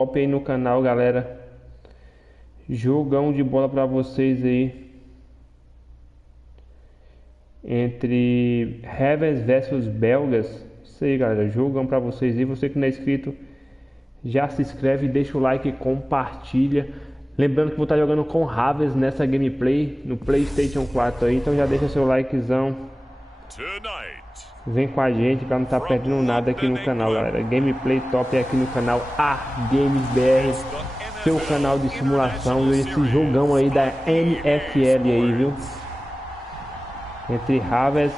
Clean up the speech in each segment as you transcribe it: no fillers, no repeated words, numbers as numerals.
top aí no canal, galera. Jogão de bola pra vocês aí. Entre Ravens versus Belgas. Isso aí, galera. Jogão pra vocês aí. Você que não é inscrito, já se inscreve, deixa o like e compartilha. Lembrando que vou estar jogando com Ravens nessa gameplay no PlayStation 4 aí. Então já deixa seu likezão. Vem com a gente pra não estar perdendo nada aqui no canal, galera. Gameplay top aqui no canal A Games BR, seu canal de simulação. E esse jogão aí da NFL aí, viu? Entre Ravens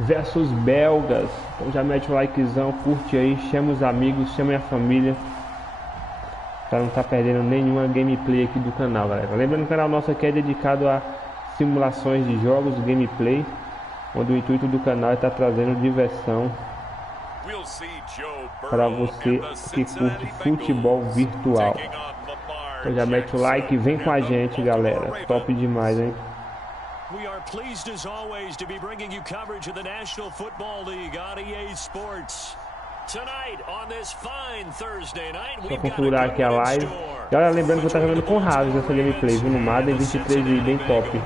versus Belgas. Então já mete o likezão, curte aí, chama os amigos, chama a família, para não estar perdendo nenhuma gameplay aqui do canal, galera. Lembrando que o canal nosso aqui é dedicado a simulações de jogos, gameplay, onde o intuito do canal é estar trazendo diversão para você que curte futebol virtual. Então já mete o like e vem com a gente, galera. Top demais, hein? We are pleased as always to be bringing you coverage of the National Football League on EA Sports. Tonight on this fine Thursday night, só configurar aqui a live. Galera, lembrando que eu tô jogando com Ravens nessa gameplay, viu? No Madden 23 e bem top.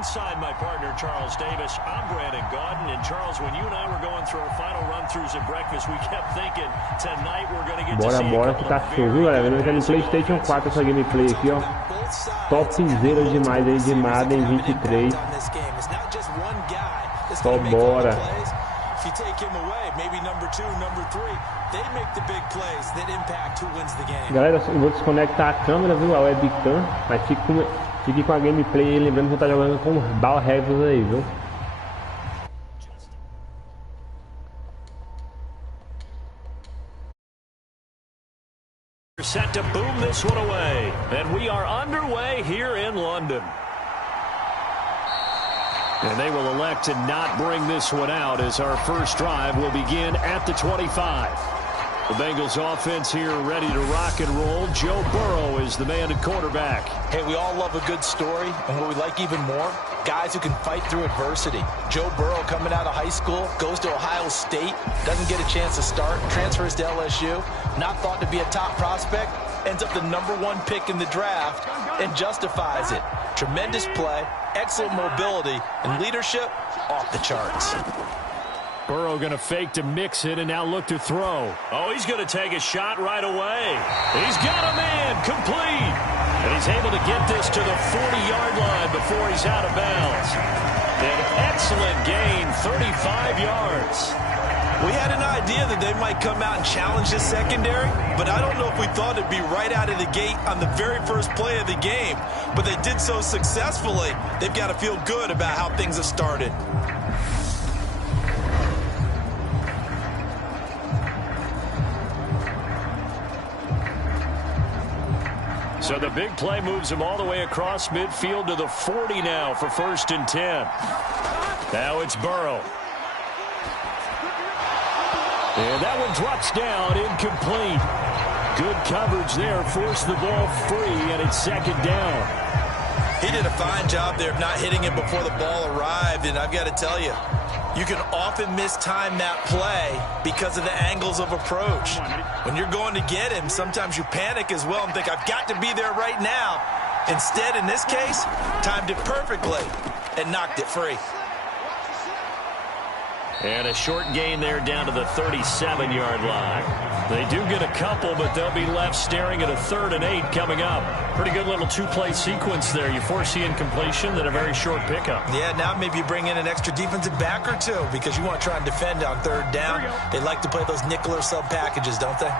Alongside my partner Charles Davis, I'm Brandon Gaudin, and Charles, when you and I were going through our final run-throughs at breakfast, we kept thinking tonight we're going to get to see bora que tá show, viu, galera? Lembrando que é no PlayStation 4 essa gameplay aqui, ó. Topzera demais aí de Madden 23. Só bora. Galera, eu vou desconectar a câmera, viu? A webcam, mas fique com a gameplay aí, lembrando que eu tô jogando com os Ball Ravens aí, viu? Set to boom this one away, and we are underway here in London. And they will elect to not bring this one out as our first drive will begin at the 25. The Bengals offense here ready to rock and roll. Joe Burrow is the man at quarterback. Hey, we all love a good story, and what we like even more, guys who can fight through adversity. Joe Burrow coming out of high school, goes to Ohio State, doesn't get a chance to start, transfers to LSU, not thought to be a top prospect, ends up the #1 pick in the draft, and justifies it. Tremendous play, excellent mobility, and leadership off the charts. Burrow going to fake to mix it and now look to throw. Oh, he's going to take a shot right away. He's got a man complete. And he's able to get this to the 40-yard line before he's out of bounds. An excellent gain, 35 yards. We had an idea that they might come out and challenge this secondary, but I don't know if we thought it'd be right out of the gate on the very first play of the game. But they did so successfully, they've got to feel good about how things have started. So the big play moves him all the way across midfield to the 40 now for 1st and 10. Now it's Burrow. And that one drops down, incomplete. Good coverage there, forced the ball free, and it's 2nd down. He did a fine job there of not hitting it before the ball arrived, and I've got to tell you, you can often mistime that play because of the angles of approach. When you're going to get him, sometimes you panic as well and think, I've got to be there right now. Instead, in this case, timed it perfectly and knocked it free. And a short gain there down to the 37-yard line. They do get a couple, but they'll be left staring at a 3rd and 8 coming up. Pretty good little two-play sequence there. You foresee incompletion, then a very short pickup. Yeah, now maybe you bring in an extra defensive back or two because you want to try and defend on 3rd down. They like to play those nickel or sub packages, don't they?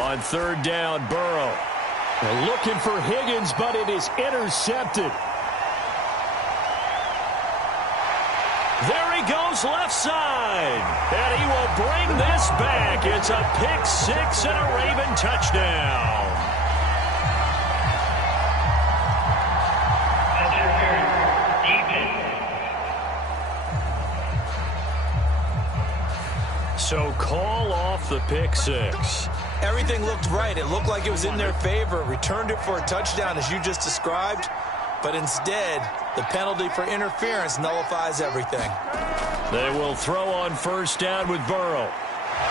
On 3rd down, Burrow. They're looking for Higgins, but it is intercepted. There he goes left side, and he will bring this back. It's a pick 6 and a Raven touchdown. So call off the pick 6. Everything looked right. It looked like it was in their favor. Returned it for a touchdown, as you just described. But instead, the penalty for interference nullifies everything. They will throw on first down with Burrow.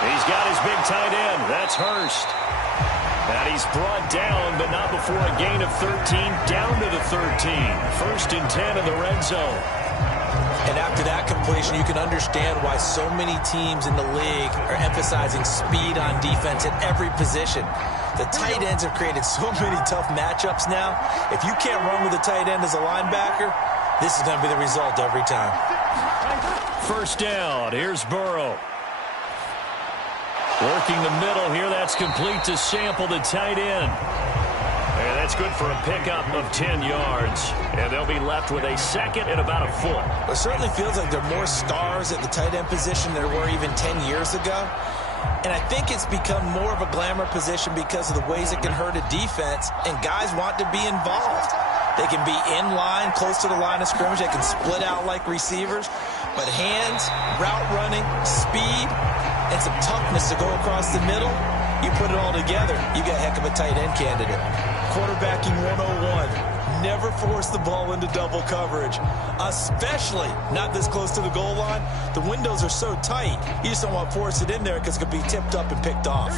He's got his big tight end. That's Hurst. And he's brought down, but not before a gain of 13, down to the 13. First and 10 in the red zone. And after that completion, you can understand why so many teams in the league are emphasizing speed on defense at every position. The tight ends have created so many tough matchups now. If you can't run with a tight end as a linebacker, this is going to be the result every time. First down. Here's Burrow. Working the middle here. That's complete to Sample, the tight end. And that's good for a pickup of 10 yards. And they'll be left with a second and about a foot. It certainly feels like there are more stars at the tight end position than there were even 10 years ago. And I think it's become more of a glamour position because of the ways it can hurt a defense, and guys want to be involved. They can be in line, close to the line of scrimmage. They can split out like receivers. But hands, route running, speed, and some toughness to go across the middle, you put it all together, you got a heck of a tight end candidate. Quarterbacking 101. Never force the ball into double coverage, especially not this close to the goal line. The windows are so tight, you just don't want to force it in there because it could be tipped up and picked off.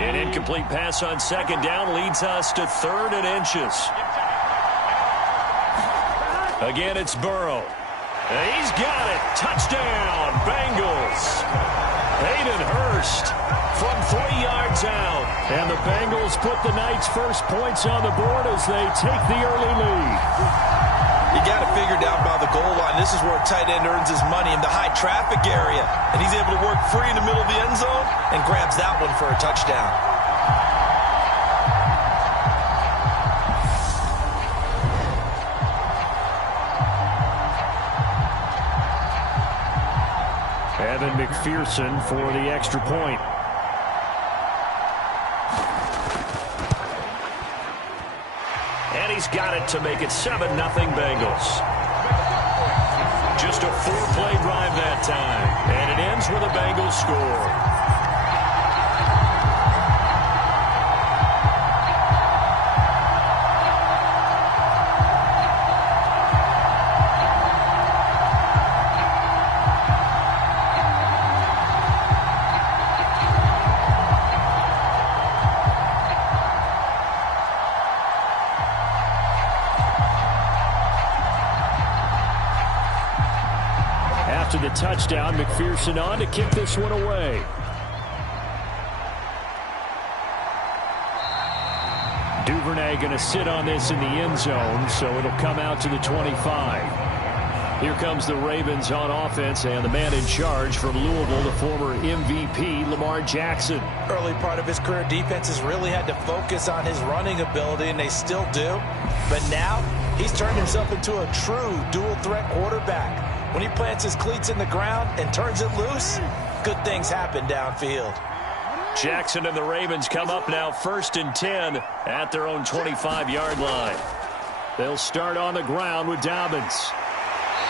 An incomplete pass on second down leads us to 3rd and inches. Again, it's Burrow. He's got it. Touchdown, Bengals. Hayden Hurst from 3 yards out. And the Bengals put the Knights' first points on the board as they take the early lead. You got it figured out by the goal line. This is where a tight end earns his money, in the high traffic area. And he's able to work free in the middle of the end zone and grabs that one for a touchdown. Evan McPherson for the extra point. And he's got it to make it 7-0 Bengals. Just a 4-play drive that time. And it ends with a Bengals score. After the touchdown, McPherson on to kick this one away. Duvernay going to sit on this in the end zone, so it'll come out to the 25. Here comes the Ravens on offense, and the man in charge from Louisville, the former MVP, Lamar Jackson. Early part of his career, defenses really had to focus on his running ability, and they still do. But now, he's turned himself into a true dual-threat quarterback. When he plants his cleats in the ground and turns it loose, good things happen downfield. Jackson and the Ravens come up now 1st and 10 at their own 25-yard line. They'll start on the ground with Dobbins.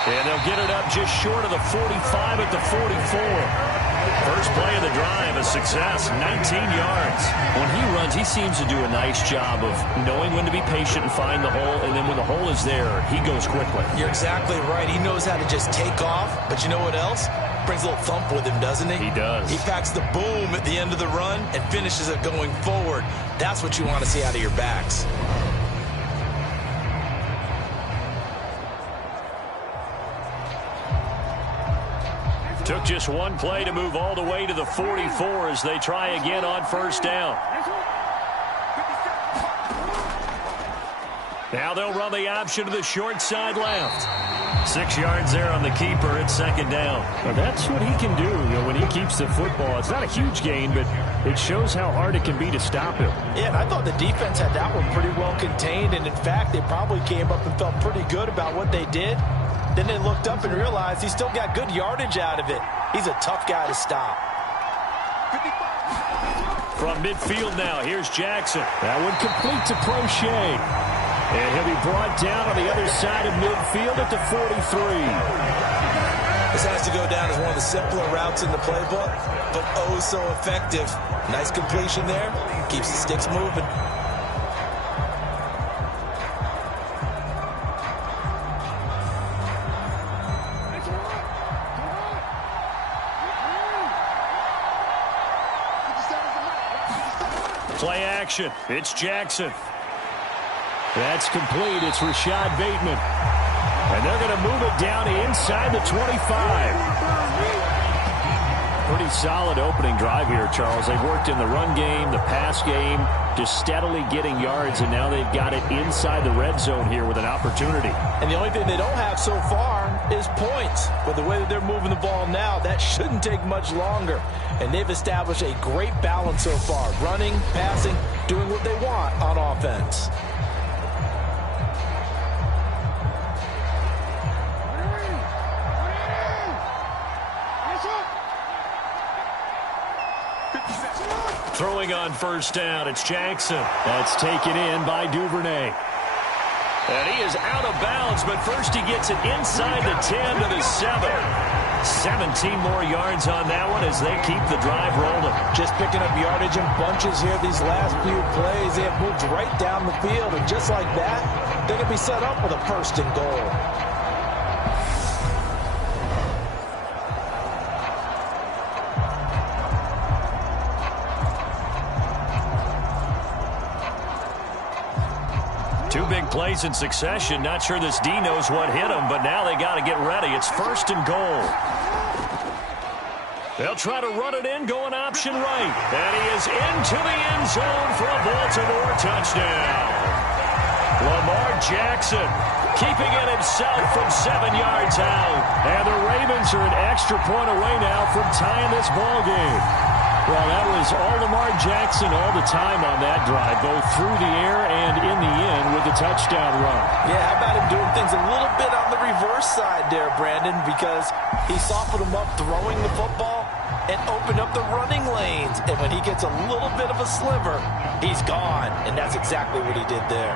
And they'll get it up just short of the 45 at the 44. First play of the drive, a success, 19 yards. When he runs, he seems to do a nice job of knowing when to be patient and find the hole, and then when the hole is there, he goes quickly. You're exactly right. He knows how to just take off, but you know what else? Brings a little thump with him, doesn't he? He does. He packs the boom at the end of the run and finishes it going forward. That's what you want to see out of your backs. Took just one play to move all the way to the 44 as they try again on first down. Now they'll run the option to the short side left. 6 yards there on the keeper. It's second down. Well, that's what he can do, when he keeps the football. It's not a huge gain, but it shows how hard it can be to stop him. Yeah, and I thought the defense had that one pretty well contained, and in fact, they probably came up and felt pretty good about what they did. Then they looked up and realized he still got good yardage out of it. He's a tough guy to stop. From midfield now, here's Jackson. That one complete to Prochet. And he'll be brought down on the other side of midfield at the 43. This has to go down as one of the simpler routes in the playbook, but oh so effective. Nice completion there. Keeps the sticks moving. Play action. It's Jackson. That's complete. It's Rashad Bateman. And they're going to move it down inside the 25. Pretty solid opening drive here, Charles. They've worked in the run game, the pass game, just steadily getting yards, and now they've got it inside the red zone here with an opportunity. And the only thing they don't have so far is points. But the way that they're moving the ball now, that shouldn't take much longer. And they've established a great balance so far. Running, passing, doing what they want on offense. Throwing on first down, it's Jackson. That's taken in by Duvernay. And he is out of bounds, but first he gets it inside the 10 to the 7. 17 more yards on that one as they keep the drive rolling. Just picking up yardage in bunches here these last few plays. They have moved right down the field, and just like that, they're going to be set up with a first and goal. Two big plays in succession. Not sure this D knows what hit him, but now they got to get ready. It's first and goal. They'll try to run it in, going option right. And he is into the end zone for a Baltimore touchdown. Lamar Jackson keeping it himself from 7 yards out. And the Ravens are an extra point away now from tying this ball game. Well, that was all Lamar Jackson all the time on that drive, both through the air and in the end with the touchdown run. Yeah, how about him doing things a little bit on the reverse side there, Brandon, because he softened him up throwing the football and opened up the running lanes. And when he gets a little bit of a sliver, he's gone. And that's exactly what he did there.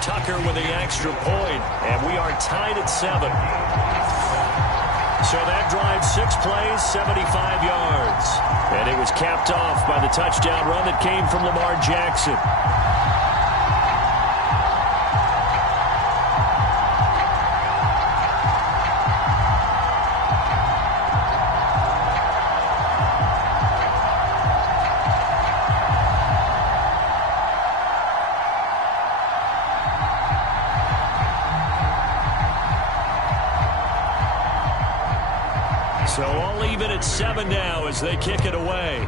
Tucker with the extra point, and we are tied at 7. So that drive, 6 plays, 75 yards. And it was capped off by the touchdown run that came from Lamar Jackson. So all even at 7 now as they kick it away.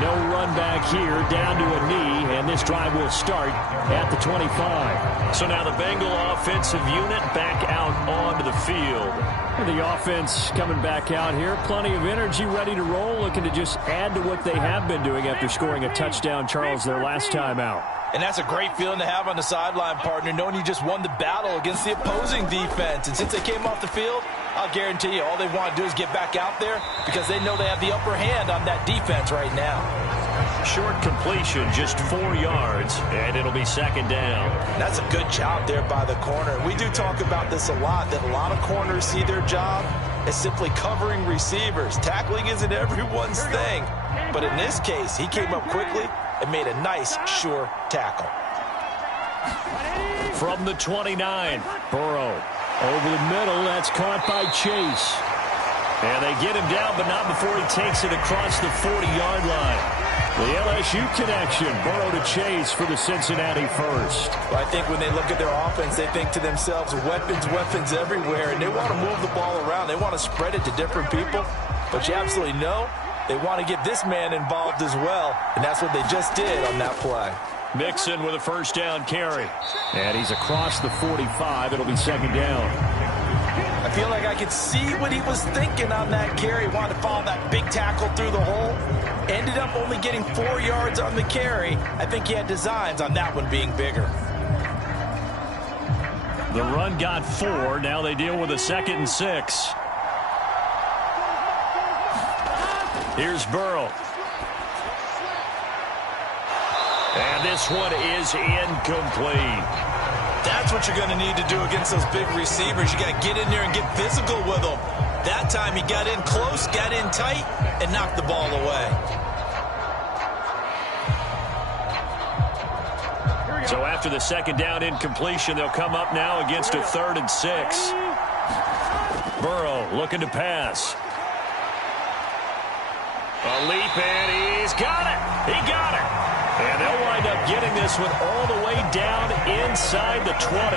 No run back here, down to a knee, and this drive will start at the 25. So now the Bengal offensive unit back out onto the field. And the offense coming back out here, plenty of energy, ready to roll, looking to just add to what they have been doing after scoring a touchdown, Charles, their last time out. And that's a great feeling to have on the sideline, partner, knowing you just won the battle against the opposing defense. And since they came off the field, I'll guarantee you all they want to do is get back out there because they know they have the upper hand on that defense right now. Short completion, just 4 yards, and it'll be second down. That's a good job there by the corner. We do talk about this a lot, that a lot of corners see their job as simply covering receivers. Tackling isn't everyone's thing. But in this case, he came up quickly and made a nice, sure tackle. From the 29, Burrow. Over the middle, that's caught by Chase. And they get him down, but not before he takes it across the 40-yard line. The LSU connection, Burrow to Chase for the Cincinnati first. Well, I think when they look at their offense, they think to themselves, weapons, weapons everywhere, and they want to move the ball around. They want to spread it to different people, but you absolutely know they want to get this man involved as well, and that's what they just did on that play. Mixon with a first down carry. And he's across the 45. It'll be second down. I feel like I could see what he was thinking on that carry. Wanted to follow that big tackle through the hole. Ended up only getting 4 yards on the carry. I think he had designs on that one being bigger. The run got 4. Now they deal with a 2nd and 6. Here's Burrow. And this one is incomplete. That's what you're going to need to do against those big receivers. You got to get in there and get physical with them. That time he got in close, got in tight, and knocked the ball away. So after the second down incompletion, they'll come up now against a 3rd and 6. Burrow looking to pass. A leap, and he's got it. He got it. And they'll wind up getting this one all the way down inside the 20.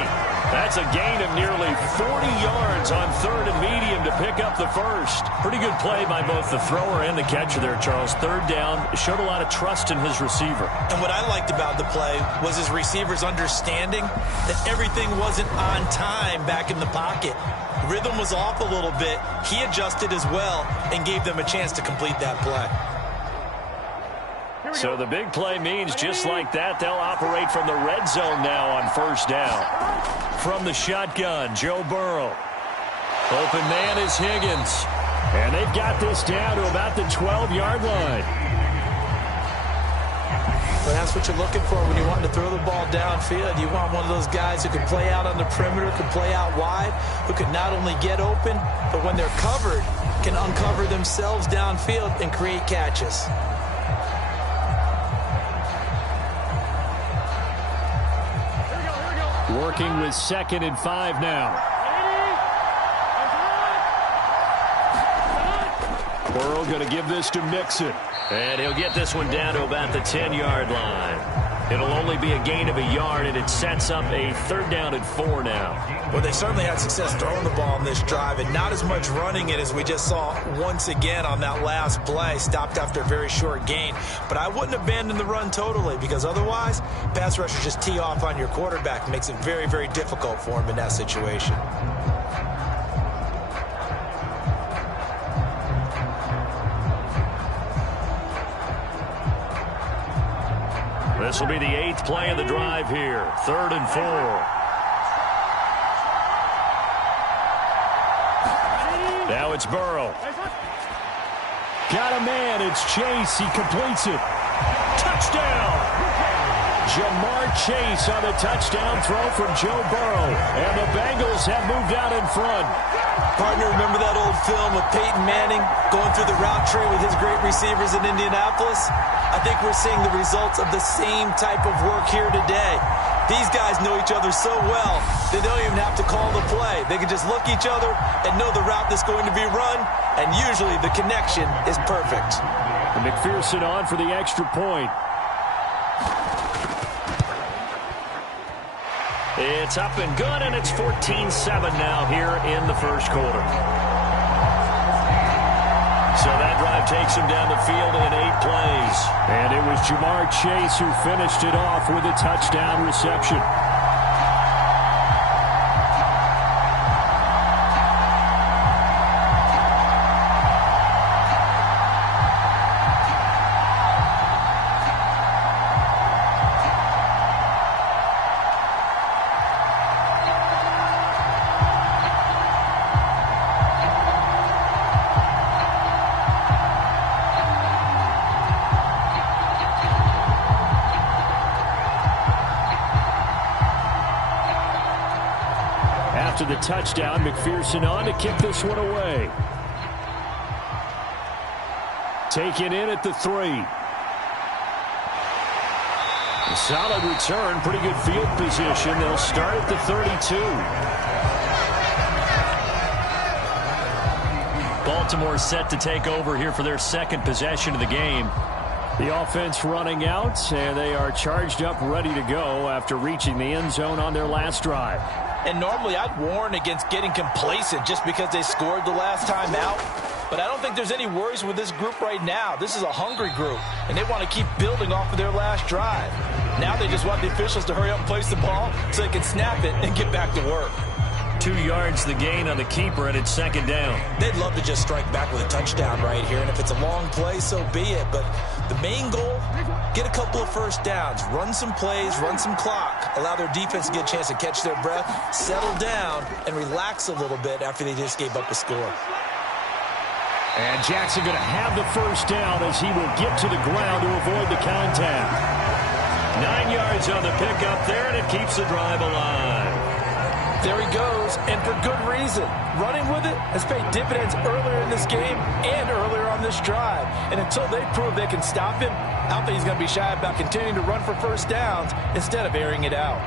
That's a gain of nearly 40 yards on 3rd and medium to pick up the first. Pretty good play by both the thrower and the catcher there, Charles. 3rd down, showed a lot of trust in his receiver. And what I liked about the play was his receivers understanding that everything wasn't on time back in the pocket. Rhythm was off a little bit. He adjusted as well and gave them a chance to complete that play. So the big play means just like that, they'll operate from the red zone now on 1st down. From the shotgun, Joe Burrow. Open man is Higgins. And they've got this down to about the 12-yard line. But that's what you're looking for when you want to throw the ball downfield. You want one of those guys who can play out on the perimeter, can play out wide, who can not only get open, but when they're covered, can uncover themselves downfield and create catches. Working with 2nd and 5 now. Burrow going to give this to Mixon. And he'll get this one down to about the 10-yard line. It'll only be a gain of a yard, and it sets up a 3rd down and 4 now. Well, they certainly had success throwing the ball on this drive, and not as much running it as we just saw once again on that last play. Stopped after a very short gain. But I wouldn't abandon the run totally, because otherwise, pass rushers just tee off on your quarterback. Makes it very, very difficult for him in that situation. This will be the 8th play of the drive here. 3rd and 4. Now it's Burrow. Got a man. It's Chase. He completes it. Touchdown. Jamar Chase on the touchdown throw from Joe Burrow. And the Bengals have moved out in front. Partner, remember that old film with Peyton Manning going through the route tree with his great receivers in Indianapolis? I think we're seeing the results of the same type of work here today. These guys know each other so well, they don't even have to call the play. They can just look each other and know the route that's going to be run, and usually the connection is perfect. And McPherson on for the extra point. It's up and good, and it's 14-7 now here in the first quarter. So that drive takes him down the field in 8 plays. And it was Jamar Chase who finished it off with a touchdown reception. After the touchdown, McPherson on to kick this one away. Taken in at the 3. A solid return, pretty good field position. They'll start at the 32. Baltimore set to take over here for their second possession of the game. The offense running out, and they are charged up, ready to go after reaching the end zone on their last drive. And normally I'd warn against getting complacent just because they scored the last time out. But I don't think there's any worries with this group right now. This is a hungry group, and they want to keep building off of their last drive. Now they just want the officials to hurry up and place the ball so they can snap it and get back to work. 2 yards the gain on the keeper, and it's second down. They'd love to just strike back with a touchdown right here, and if it's a long play, so be it. But the main goal, get a couple of first downs, run some plays, run some clock, allow their defense to get a chance to catch their breath, settle down, and relax a little bit after they just gave up a score. And Jackson going to have the first down as he will get to the ground to avoid the contact. 9 yards on the pickup there, and it keeps the drive alive. There he goes, and for good reason. Running with it has paid dividends earlier in this game and earlier on this drive. And until they prove they can stop him, I don't think he's going to be shy about continuing to run for first downs instead of airing it out.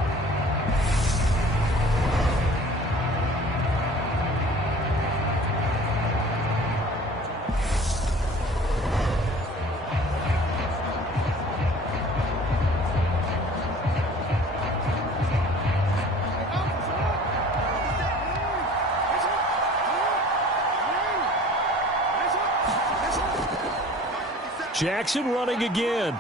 Jackson running again.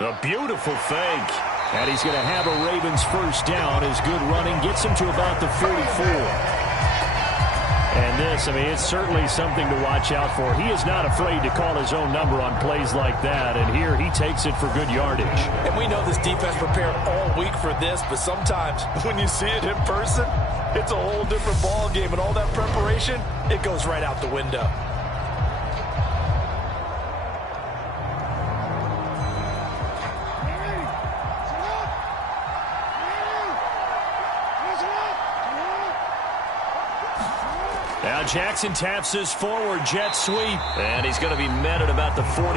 A beautiful fake. And he's going to have a Ravens first down. His good running gets him to about the 44. And this, I mean, it's certainly something to watch out for. He is not afraid to call his own number on plays like that. And here he takes it for good yardage. And we know this defense prepared all week for this, but sometimes when you see it in person, it's a whole different ball game. And all that preparation, it goes right out the window. Now Jackson taps his forward jet sweep, and he's going to be met at about the 43.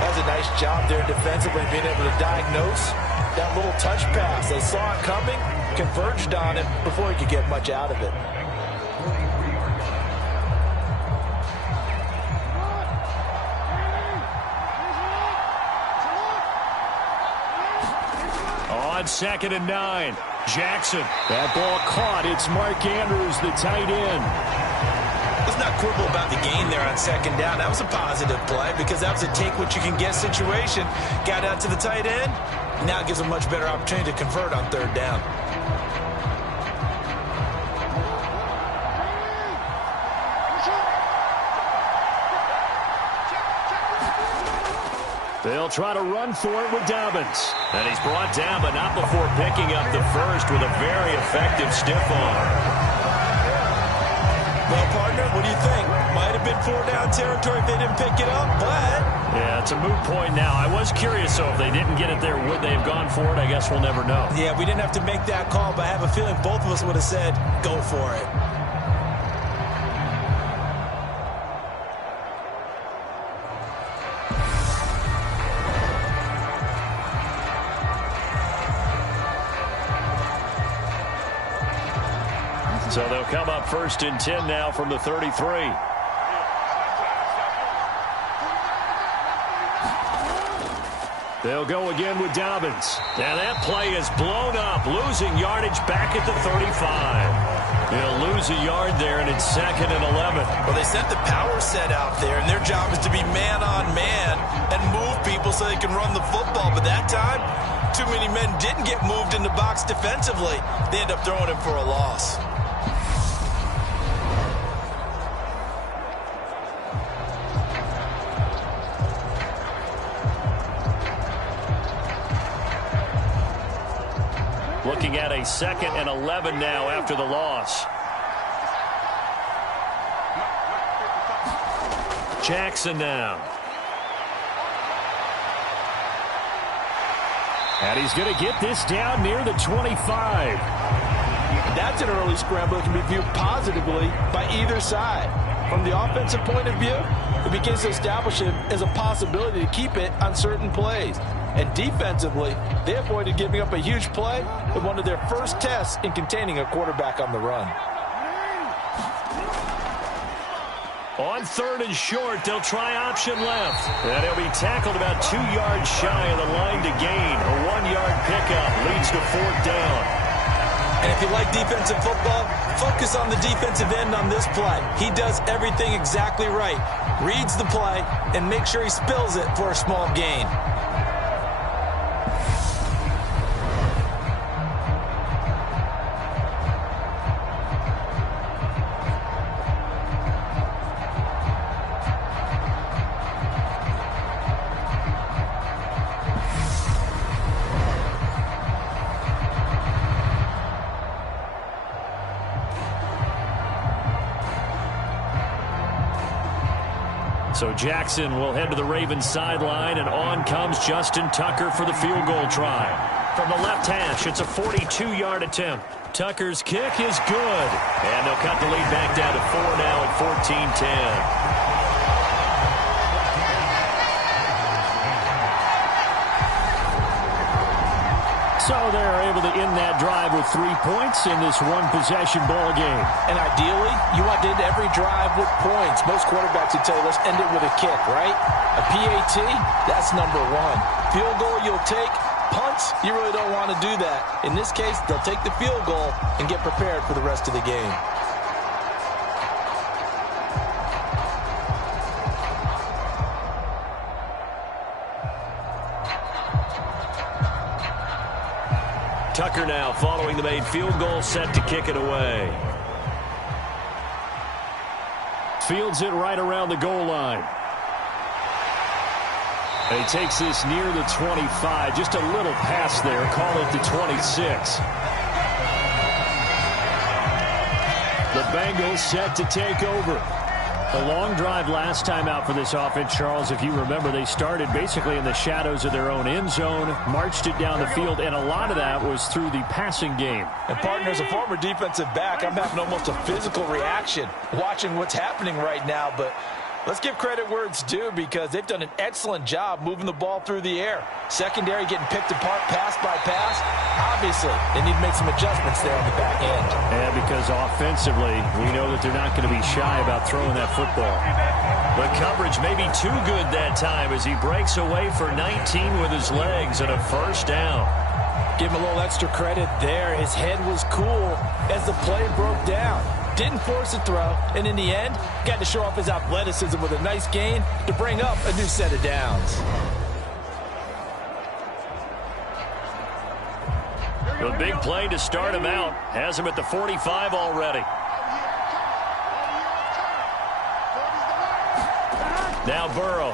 That's a nice job there defensively, being able to diagnose that little touch pass. They saw it coming, converged on him before he could get much out of it. On 2nd and 9. Jackson, that ball caught. It's Mark Andrews, the tight end. Let's not quibble about the gain there on 2nd down. That was a positive play because that was a take-what-you-can-get situation. Got out to the tight end. Now it gives a much better opportunity to convert on 3rd down. They'll try to run for it with Dobbins. And he's brought down, but not before picking up the first with a very effective stiff arm. Well, partner, what do you think? Might have been 4-down territory if they didn't pick it up, but... Yeah, it's a moot point now. I was curious, so if they didn't get it there, would they have gone for it? I guess we'll never know. Yeah, we didn't have to make that call, but I have a feeling both of us would have said, go for it. So they'll come up 1st and 10 now from the 33. They'll go again with Dobbins. Now that play is blown up, losing yardage back at the 35. They'll lose a yard there, and it's 2nd and 11. Well, they sent the power set out there, and their job is to be man-on-man and move people so they can run the football. But that time, too many men didn't get moved in the box defensively. They end up throwing him for a loss. Looking at a 2nd and 11 now after the loss. Jackson now. And he's going to get this down near the 25. That's an early scramble that can be viewed positively by either side. From the offensive point of view, it begins to establish him as a possibility to keep it on certain plays. And defensively, they avoided giving up a huge play with one of their first tests in containing a quarterback on the run. On 3rd and short, they'll try option left. And he'll be tackled about 2 yards shy of the line to gain. A 1-yard pickup leads to 4th down. And if you like defensive football, focus on the defensive end on this play. He does everything exactly right. Reads the play and makes sure he spills it for a small gain. So Jackson will head to the Ravens sideline, and on comes Justin Tucker for the field goal try. From the left hash, it's a 42-yard attempt. Tucker's kick is good. And they'll cut the lead back down to 4 now at 14-10. So they're able to end that drive with 3 points in this one-possession ball game. And ideally, you want to end every drive with points. Most quarterbacks would tell you, let's end it with a kick, right? A PAT, that's number one. Field goal you'll take. Punts, you really don't want to do that. In this case, they'll take the field goal and get prepared for the rest of the game. Tucker now following the made field goal, set to kick it away. Fields it right around the goal line. And he takes this near the 25. Just a little pass there. Call it the 26. The Bengals set to take over. A long drive last time out for this offense, Charles. If you remember, they started basically in the shadows of their own end zone, marched it down the field, and a lot of that was through the passing game. And, partner, as a former defensive back, I'm having almost a physical reaction watching what's happening right now. But let's give credit where it's due, because they've done an excellent job moving the ball through the air. Secondary getting picked apart pass by pass. Obviously, they need to make some adjustments there on the back end. And because offensively, we know that they're not going to be shy about throwing that football. The coverage may be too good that time as he breaks away for 19 with his legs and a first down. Give him a little extra credit there. His head was cool as the play broke down. Didn't force a throw, and in the end, got to show off his athleticism with a nice gain to bring up a new set of downs. The big play to start him out. Has him at the 45 already. Now Burrow.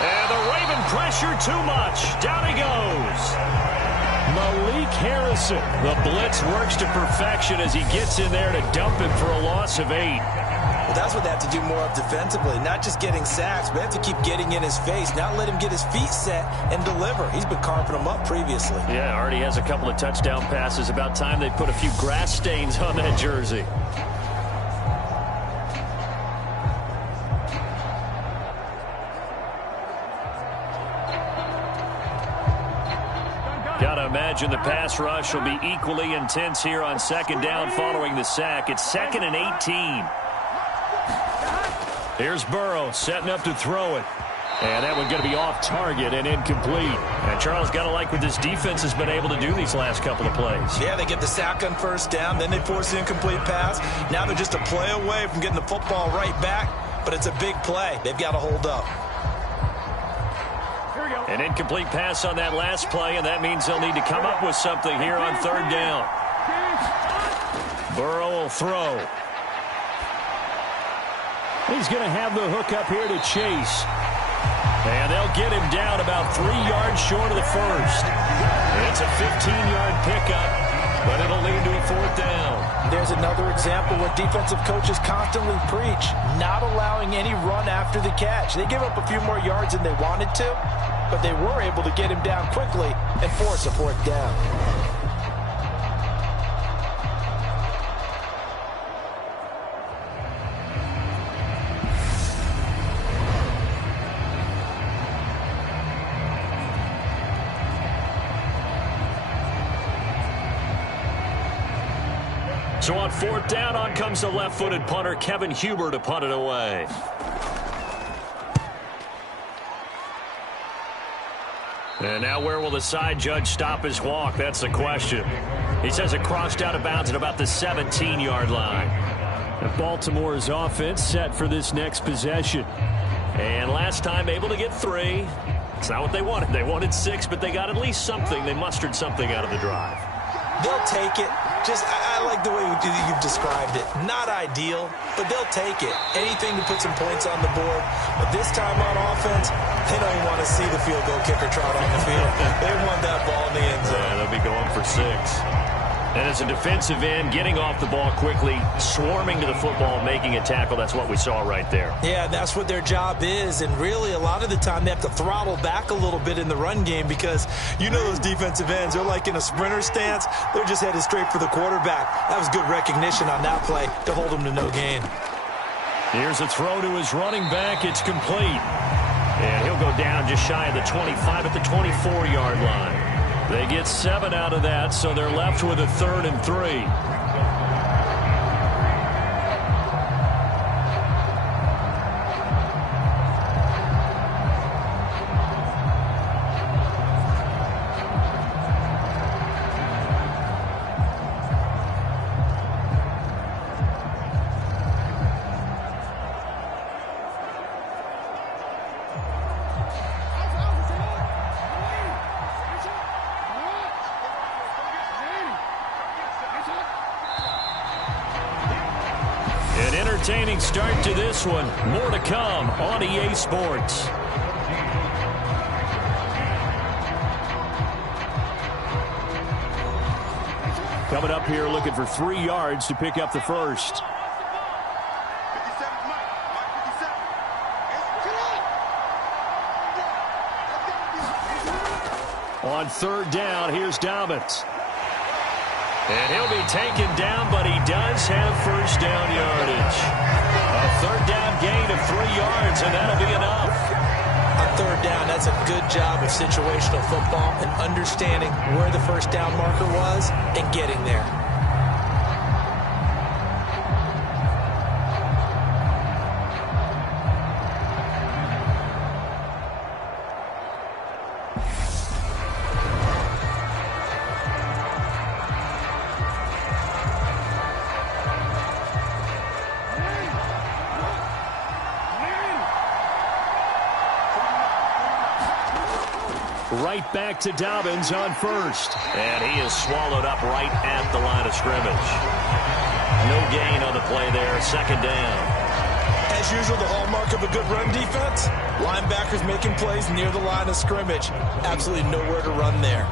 And the Raven pressure too much. Down he goes. Malik Harrison. The blitz works to perfection as he gets in there to dump him for a loss of 8. Well, that's what they have to do more of defensively. Not just getting sacks, but they have to keep getting in his face. Not let him get his feet set and deliver. He's been carving them up previously. Yeah, already has a couple of touchdown passes. About time they put a few grass stains on that jersey. Gotta imagine the pass rush will be equally intense here on second down following the sack. It's 2nd and 18. Here's Burrow setting up to throw it. And that one going to be off target and incomplete. And Charles, got to like what this defense has been able to do these last couple of plays. Yeah, they get the sack on first down, then they force the incomplete pass. Now they're just a play away from getting the football right back, but it's a big play. They've got to hold up. An incomplete pass on that last play, and that means they'll need to come up with something here on third down. Burrow will throw. He's going to have the hook up here to Chase. And they'll get him down about 3 yards short of the first. It's a 15-yard pickup, but it'll lead to a fourth down. There's another example what defensive coaches constantly preach, not allowing any run after the catch. They give up a few more yards than they wanted to, but they were able to get him down quickly and force a fourth down. So on fourth down, on comes the left-footed punter, Kevin Huber, to punt it away. And now where will the side judge stop his walk? That's the question. He says it crossed out of bounds at about the 17-yard line. And Baltimore's offense set for this next possession. And last time able to get 3. It's not what they wanted. They wanted 6, but they got at least something. They mustered something out of the drive. They'll take it. I like the way you've described it. Not ideal, but they'll take it. Anything to put some points on the board. But this time on offense, they don't even want to see the field goal kicker trot on the field. They want that ball in the end zone. Yeah, they'll be going for 6. And as a defensive end, getting off the ball quickly, swarming to the football, making a tackle, that's what we saw right there. Yeah, that's what their job is. And really, a lot of the time, they have to throttle back a little bit in the run game because you know those defensive ends, they're like in a sprinter stance. They're just headed straight for the quarterback. That was good recognition on that play to hold him to no gain. Here's a throw to his running back. It's complete. And he'll go down just shy of the 25 at the 24-yard line. They get 7 out of that, so they're left with a 3rd and 3. An entertaining start to this one. More to come on EA Sports. Coming up here looking for 3 yards to pick up the first. On 3rd down, here's Dobbins. And he'll be taken down, but he does have first down yardage. A 3rd down gain of 3 yards, and that'll be enough. On 3rd down, that's a good job of situational football and understanding where the first down marker was and getting there. Right back to Dobbins on 1st. And he is swallowed up right at the line of scrimmage. No gain on the play there. 2nd down. As usual, the hallmark of a good run defense, linebackers making plays near the line of scrimmage. Absolutely nowhere to run there.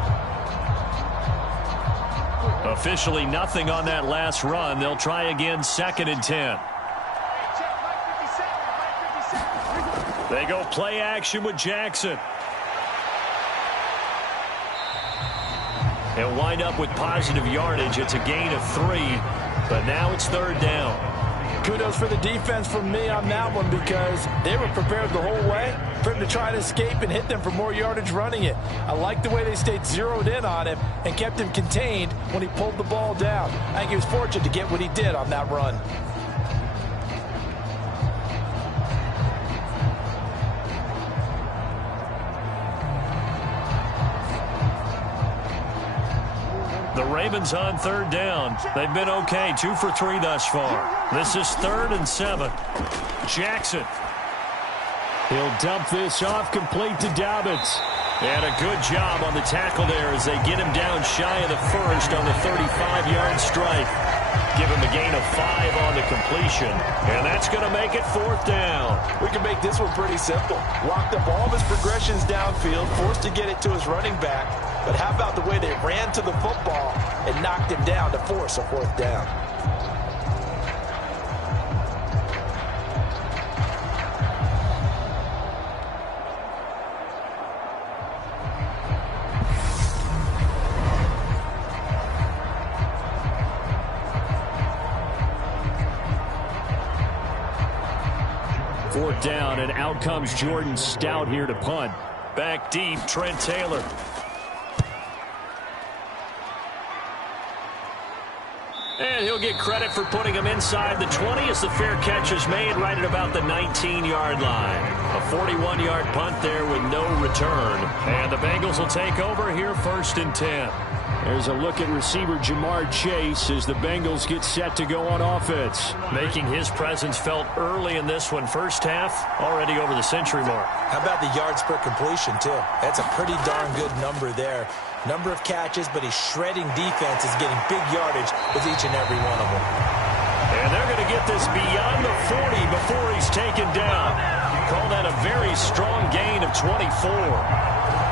Officially nothing on that last run. They'll try again 2nd and 10. They go play action with Jackson. He'll wind up with positive yardage. It's a gain of 3, but now it's 3rd down. Kudos for the defense from me on that one because they were prepared the whole way for him to try to escape and hit them for more yardage running it. I like the way they stayed zeroed in on him and kept him contained when he pulled the ball down. I think he was fortunate to get what he did on that run. The Ravens on 3rd down. They've been okay, 2 for 3 thus far. This is 3rd and 7. Jackson. He'll dump this off complete to Dobbins. And a good job on the tackle there as they get him down shy of the first on the 35-yard strike. Give him a gain of 5 on the completion. And that's going to make it 4th down. We can make this one pretty simple. Locked up all of his progressions downfield, forced to get it to his running back. But how about the way they ran to the football and knocked him down to force a 4th down? Fourth down, and out comes Jordan Stout here to punt. Back deep, Trent Taylor. And he'll get credit for putting him inside the 20 as the fair catch is made right at about the 19-yard line. A 41-yard punt there with no return. And the Bengals will take over here 1st and 10. There's a look at receiver Jamar Chase as the Bengals get set to go on offense. Making his presence felt early in this one. First half, already over the century mark. How about the yards per completion, too? That's a pretty darn good number there. Number of catches, but he's shredding defenses, getting big yardage with each and every one of them. And they're going to get this beyond the 40 before he's taken down. Call that a very strong gain of 24.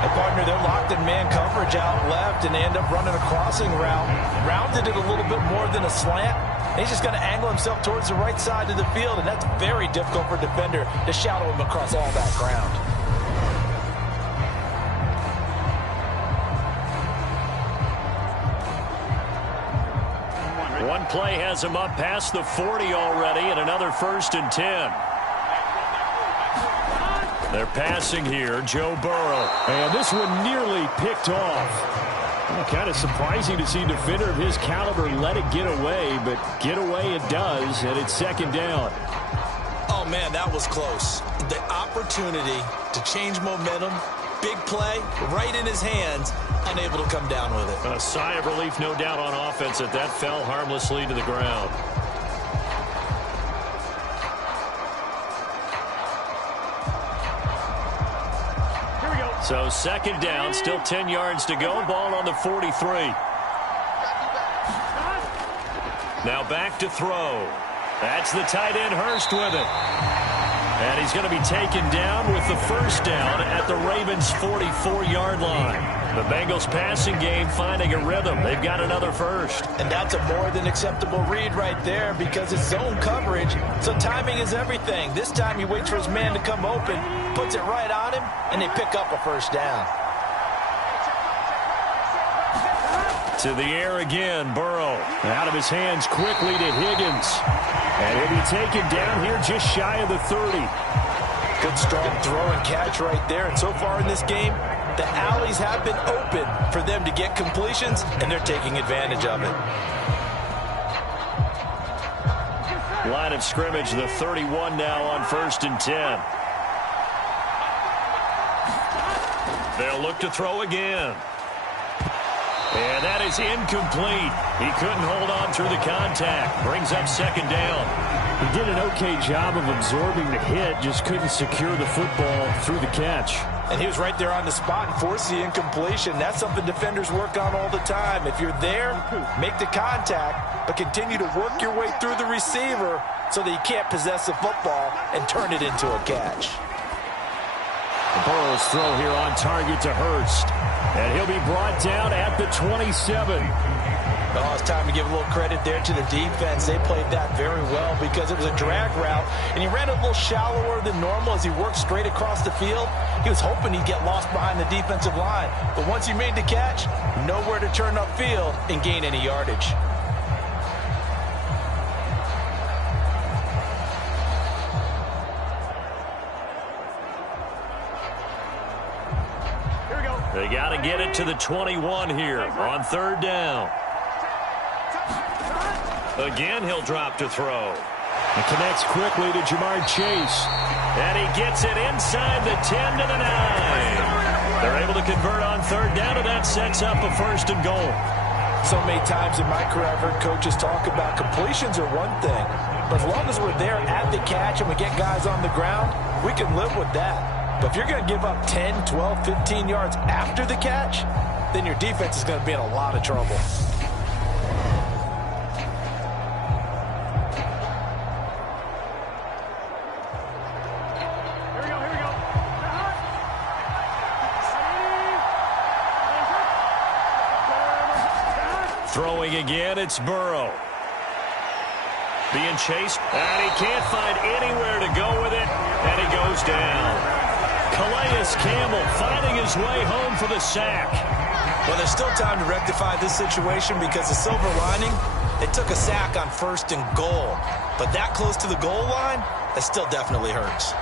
Hey, partner, they're locked in man coverage out left, and they end up running a crossing route. Rounded it a little bit more than a slant. And he's just going to angle himself towards the right side of the field, and that's very difficult for a defender to shadow him across all that ground. One play has him up past the 40 already, and another 1st and 10. They're passing here, Joe Burrow. And this one nearly picked off. Well, kind of surprising to see a defender of his caliber let it get away, but get away it does, and it's 2nd down. Oh, man, that was close. The opportunity to change momentum, big play, right in his hands, unable to come down with it. A sigh of relief, no doubt, on offense that fell harmlessly to the ground. So 2nd down, still 10 yards to go. Ball on the 43. Now back to throw. That's the tight end, Hurst, with it. And he's going to be taken down with the 1st down at the Ravens' 44-yard line. The Bengals passing game finding a rhythm. They've got another 1st. And that's a more than acceptable read right there because it's zone coverage, so timing is everything. This time he waits for his man to come open, puts it right on him, and they pick up a 1st down. To the air again, Burrow. Out of his hands quickly to Higgins. And he'll be taken down here just shy of the 30. Good strong throw and catch right there. And so far in this game, the alleys have been open for them to get completions, and they're taking advantage of it. Line of scrimmage, the 31 now on 1st and 10. They'll look to throw again. And that is incomplete. He couldn't hold on through the contact. Brings up 2nd down. He did an okay job of absorbing the hit, just couldn't secure the football through the catch. And he was right there on the spot and forced the incompletion. That's something defenders work on all the time. If you're there, make the contact, but continue to work your way through the receiver so that you can't possess the football and turn it into a catch. Burrow's throw here on target to Hurst. And he'll be brought down at the 27. Oh, it's time to give a little credit there to the defense. They played that very well because it was a drag route, and he ran a little shallower than normal as he worked straight across the field. He was hoping he'd get lost behind the defensive line. But once he made the catch, nowhere to turn upfield and gain any yardage. They got to get it to the 21 here on 3rd down. Again, he'll drop to throw. It connects quickly to Jamar Chase. And he gets it inside the 10 to the 9. They're able to convert on 3rd down, and that sets up a 1st and goal. So many times in my career, I've heard coaches talk about completions are one thing. But as long as we're there at the catch and we get guys on the ground, we can live with that. But if you're going to give up 10, 12, 15 yards after the catch, then your defense is going to be in a lot of trouble. Throwing again, it's Burrow. Being chased, and he can't find anywhere to go with it, and he goes down. Calais Campbell finding his way home for the sack. Well, there's still time to rectify this situation because the silver lining, it took a sack on 1st and goal. But that close to the goal line, that still definitely hurts.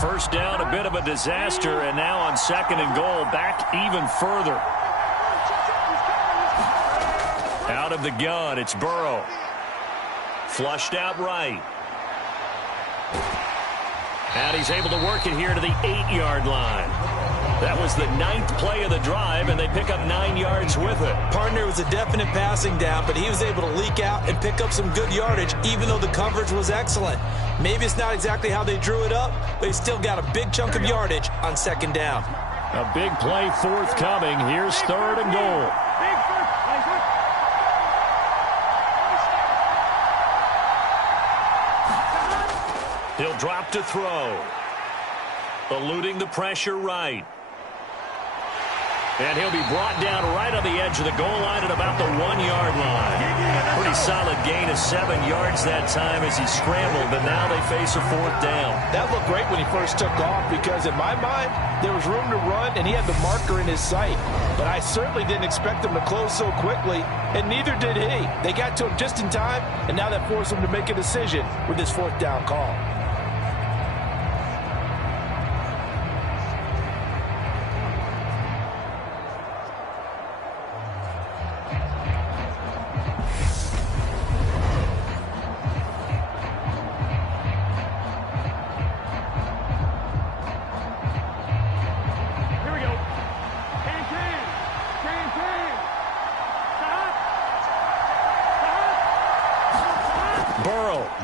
First down, a bit of a disaster, and now on 2nd and goal, back even further. Out of the gun, it's Burrow. Flushed out right. And he's able to work it here to the 8-yard line. That was the 9th play of the drive, and they pick up 9 yards with it. Partner was a definite passing down, but he was able to leak out and pick up some good yardage, even though the coverage was excellent. Maybe it's not exactly how they drew it up, but he still got a big chunk of yardage on 2nd down. A big play forthcoming. Here's 3rd and goal. He'll drop to throw. Eluding the pressure right. And he'll be brought down right on the edge of the goal line at about the 1-yard line. Pretty solid gain of 7 yards that time as he scrambled, but now they face a 4th down. That looked great when he first took off because in my mind, there was room to run and he had the marker in his sight. But I certainly didn't expect him to close so quickly, and neither did he. They got to him just in time, and now that forced him to make a decision with his 4th down call.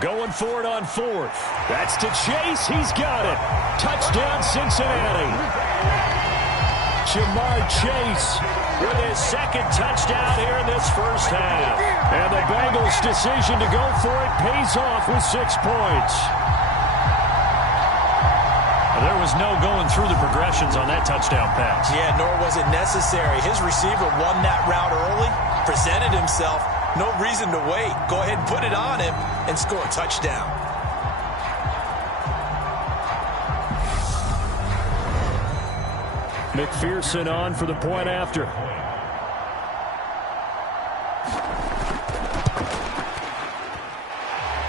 Going for it on 4th. That's to Chase. He's got it. Touchdown, Cincinnati. Jamar Chase with his 2nd touchdown here in this first half. And the Bengals' decision to go for it pays off with 6 points. There was no going through the progressions on that touchdown pass. Yeah, nor was it necessary. His receiver won that route early, presented himself. No reason to wait. Go ahead and put it on him and score a touchdown. McPherson on for the point after.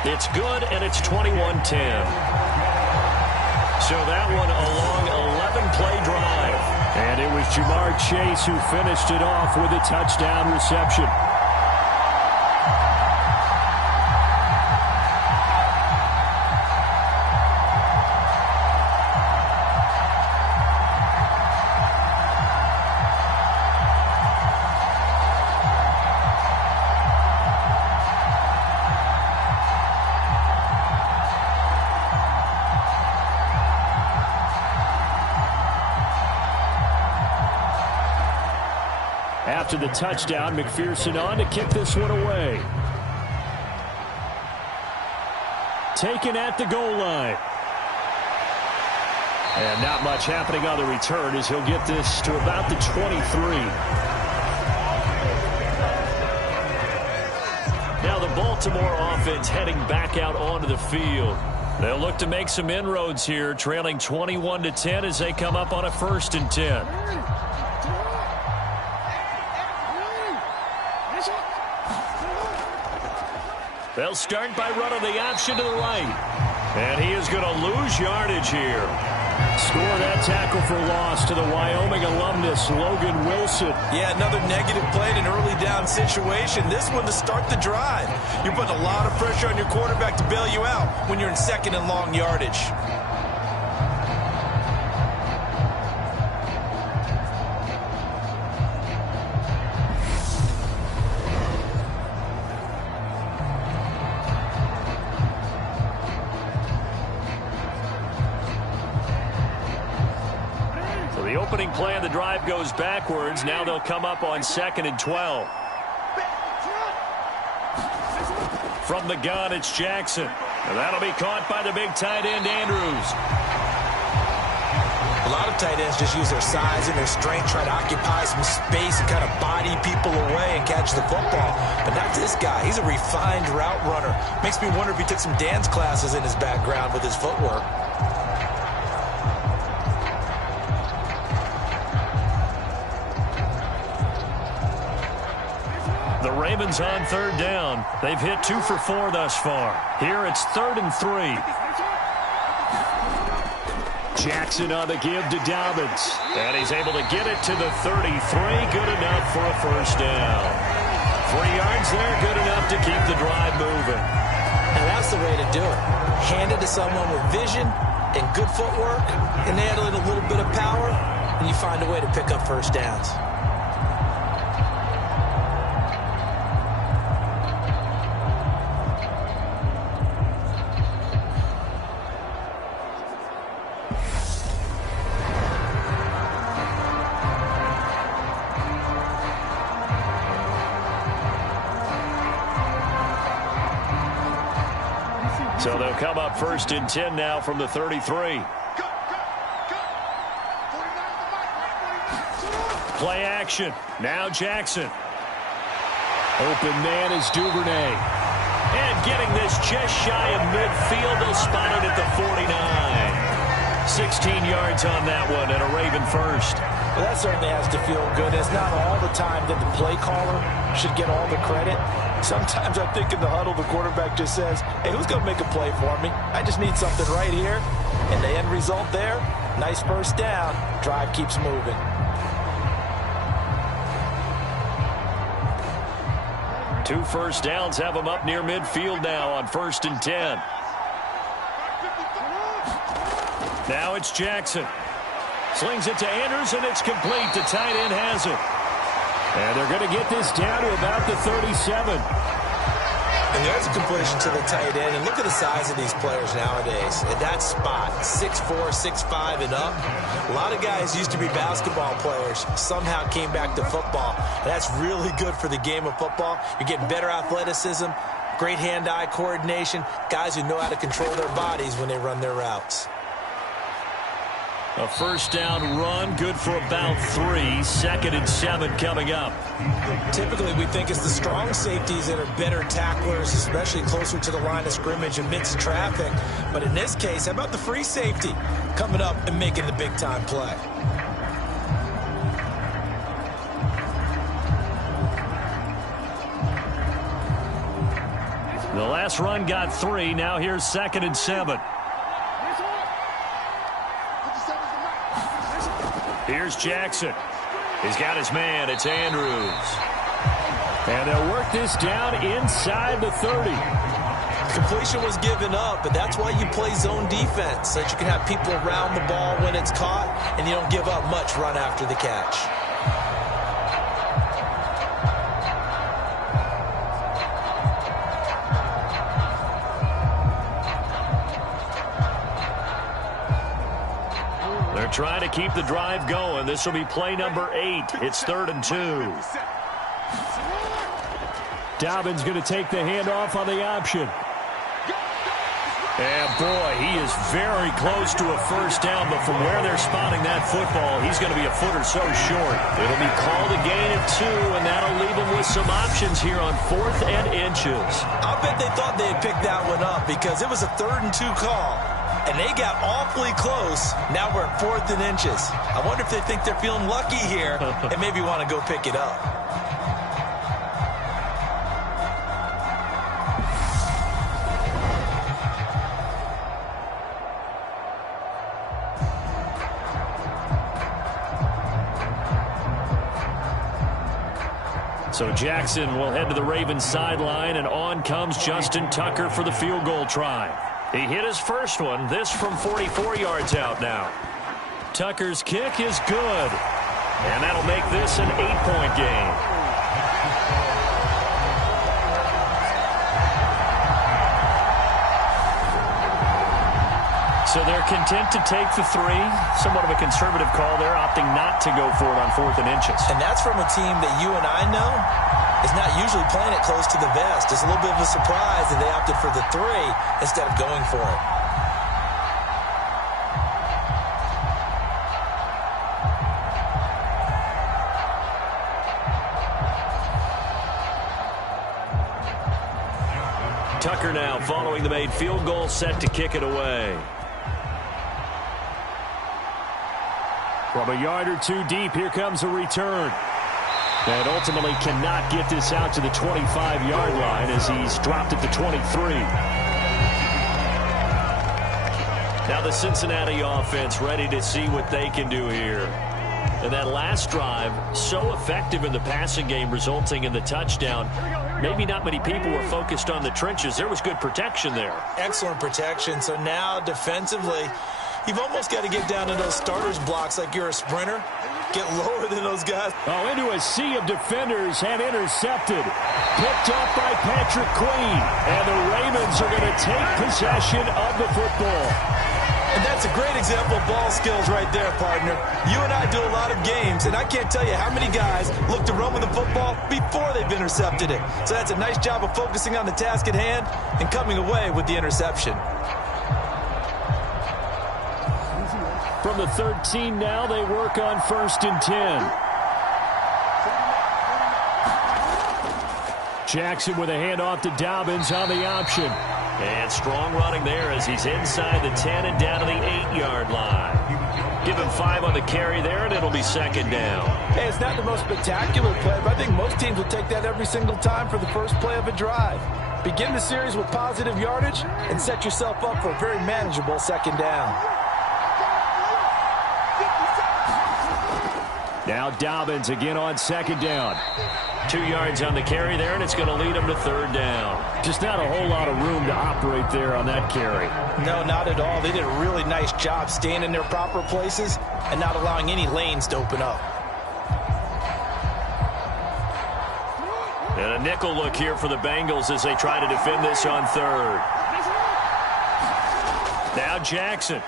It's good, and it's 21-10. So that one a long 11-play drive. And it was Jamar Chase who finished it off with a touchdown reception. After the touchdown, McPherson on to kick this one away. Taken at the goal line. And not much happening on the return as he'll get this to about the 23. Now the Baltimore offense heading back out onto the field. They'll look to make some inroads here, trailing 21-10 as they come up on a 1st and 10. They'll start by running the option to the right. And he is going to lose yardage here. Score that tackle for loss to the Wyoming alumnus, Logan Wilson. Yeah, another negative play in an early down situation. This one to start the drive. You're putting a lot of pressure on your quarterback to bail you out when you're in 2nd and long yardage. The opening play of the drive goes backwards. Now they'll come up on 2nd and 12. From the gun, it's Jackson. And that'll be caught by the big tight end, Andrews. A lot of tight ends just use their size and their strength, try to occupy some space and kind of body people away and catch the football. But not this guy. He's a refined route runner. Makes me wonder if he took some dance classes in his background with his footwork. The Ravens on 3rd down. They've hit 2 for 4 thus far. Here it's 3rd and 3. Jackson on the give to Dobbins. And he's able to get it to the 33. Good enough for a 1st down. 3 yards there, good enough to keep the drive moving. And that's the way to do it. Hand it to someone with vision and good footwork, and add a little bit of power, and you find a way to pick up 1st downs. So they'll come up 1st and 10 now from the 33. Play action. Now Jackson. Open man is Duvernay. And getting this just shy of midfield. They'll spot it at the 49. 16 yards on that one and a Raven first. Well, that certainly has to feel good. It's not all the time that the play caller should get all the credit. Sometimes I think in the huddle, the quarterback just says, hey, who's going to make a play for me? I just need something right here. And the end result there, nice first down. Drive keeps moving. 2 first downs have them up near midfield now on 1st and 10. Now it's Jackson. Slings it to Andrews, and it's complete. The tight end has it. And they're going to get this down to about the 37. And there's a completion to the tight end. And look at the size of these players nowadays. At that spot, 6'4", 6'5", and up. A lot of guys used to be basketball players, somehow came back to football. And that's really good for the game of football. You're getting better athleticism, great hand-eye coordination, guys who know how to control their bodies when they run their routes. A first down run, good for about 3. 2nd and 7 coming up. Typically, we think it's the strong safeties that are better tacklers, especially closer to the line of scrimmage amidst traffic. But in this case, how about the free safety coming up and making the big-time play? The last run got 3. Now here's 2nd and 7. Here's Jackson. He's got his man. It's Andrews. And they'll work this down inside the 30. Completion was given up, but that's why you play zone defense, so that you can have people around the ball when it's caught, and you don't give up much run after the catch. They're trying to keep the drive going. This will be play number 8. It's 3rd and 2. Dobbins going to take the handoff on the option. And boy, he is very close to a first down, but from where they're spotting that football, he's going to be a foot or so short. It'll be called a gain of 2, and that'll leave them with some options here on 4th and inches. I bet they thought they had picked that one up because it was a 3rd and 2 call. And they got awfully close. Now we're at 4th and inches. I wonder if they think they're feeling lucky here and maybe want to go pick it up. So Jackson will head to the Ravens sideline, and on comes Justin Tucker for the field goal try. He hit his first one, this from 44 yards out now. Tucker's kick is good, and that'll make this an 8-point game. So they're content to take the 3. Somewhat of a conservative call there, opting not to go for it on 4th and inches. And that's from a team that you and I know is not usually playing it close to the vest. It's a little bit of a surprise that they opted for the 3 instead of going for it. Tucker now following the made field goal, set to kick it away. From a yard or 2 deep, here comes a return. And ultimately cannot get this out to the 25-yard line as he's dropped at the 23. Now the Cincinnati offense ready to see what they can do here. And that last drive, so effective in the passing game, resulting in the touchdown. Maybe not many people were focused on the trenches. There was good protection there. Excellent protection. So now defensively, you've almost got to get down to those starters blocks like you're a sprinter. Get lower than those guys. Oh, into a sea of defenders and intercepted. Picked up by Patrick Queen. And the Ravens are going to take possession of the football. And that's a great example of ball skills right there, partner. You and I do a lot of games, and I can't tell you how many guys look to run with the football before they've intercepted it. So that's a nice job of focusing on the task at hand and coming away with the interception. From the 13 now, they work on 1st and 10. Jackson with a handoff to Dobbins on the option. And strong running there as he's inside the 10 and down to the 8-yard line. Give him 5 on the carry there, and it'll be 2nd down. Hey, it's not the most spectacular play, but I think most teams will take that every single time for the first play of a drive. Begin the series with positive yardage and set yourself up for a very manageable 2nd down. Now Dobbins again on 2nd down. 2 yards on the carry there, and it's going to lead him to 3rd down. Just not a whole lot of room to operate there on that carry. No, not at all. They did a really nice job staying in their proper places and not allowing any lanes to open up. And a nickel look here for the Bengals as they try to defend this on 3rd. Now Jackson.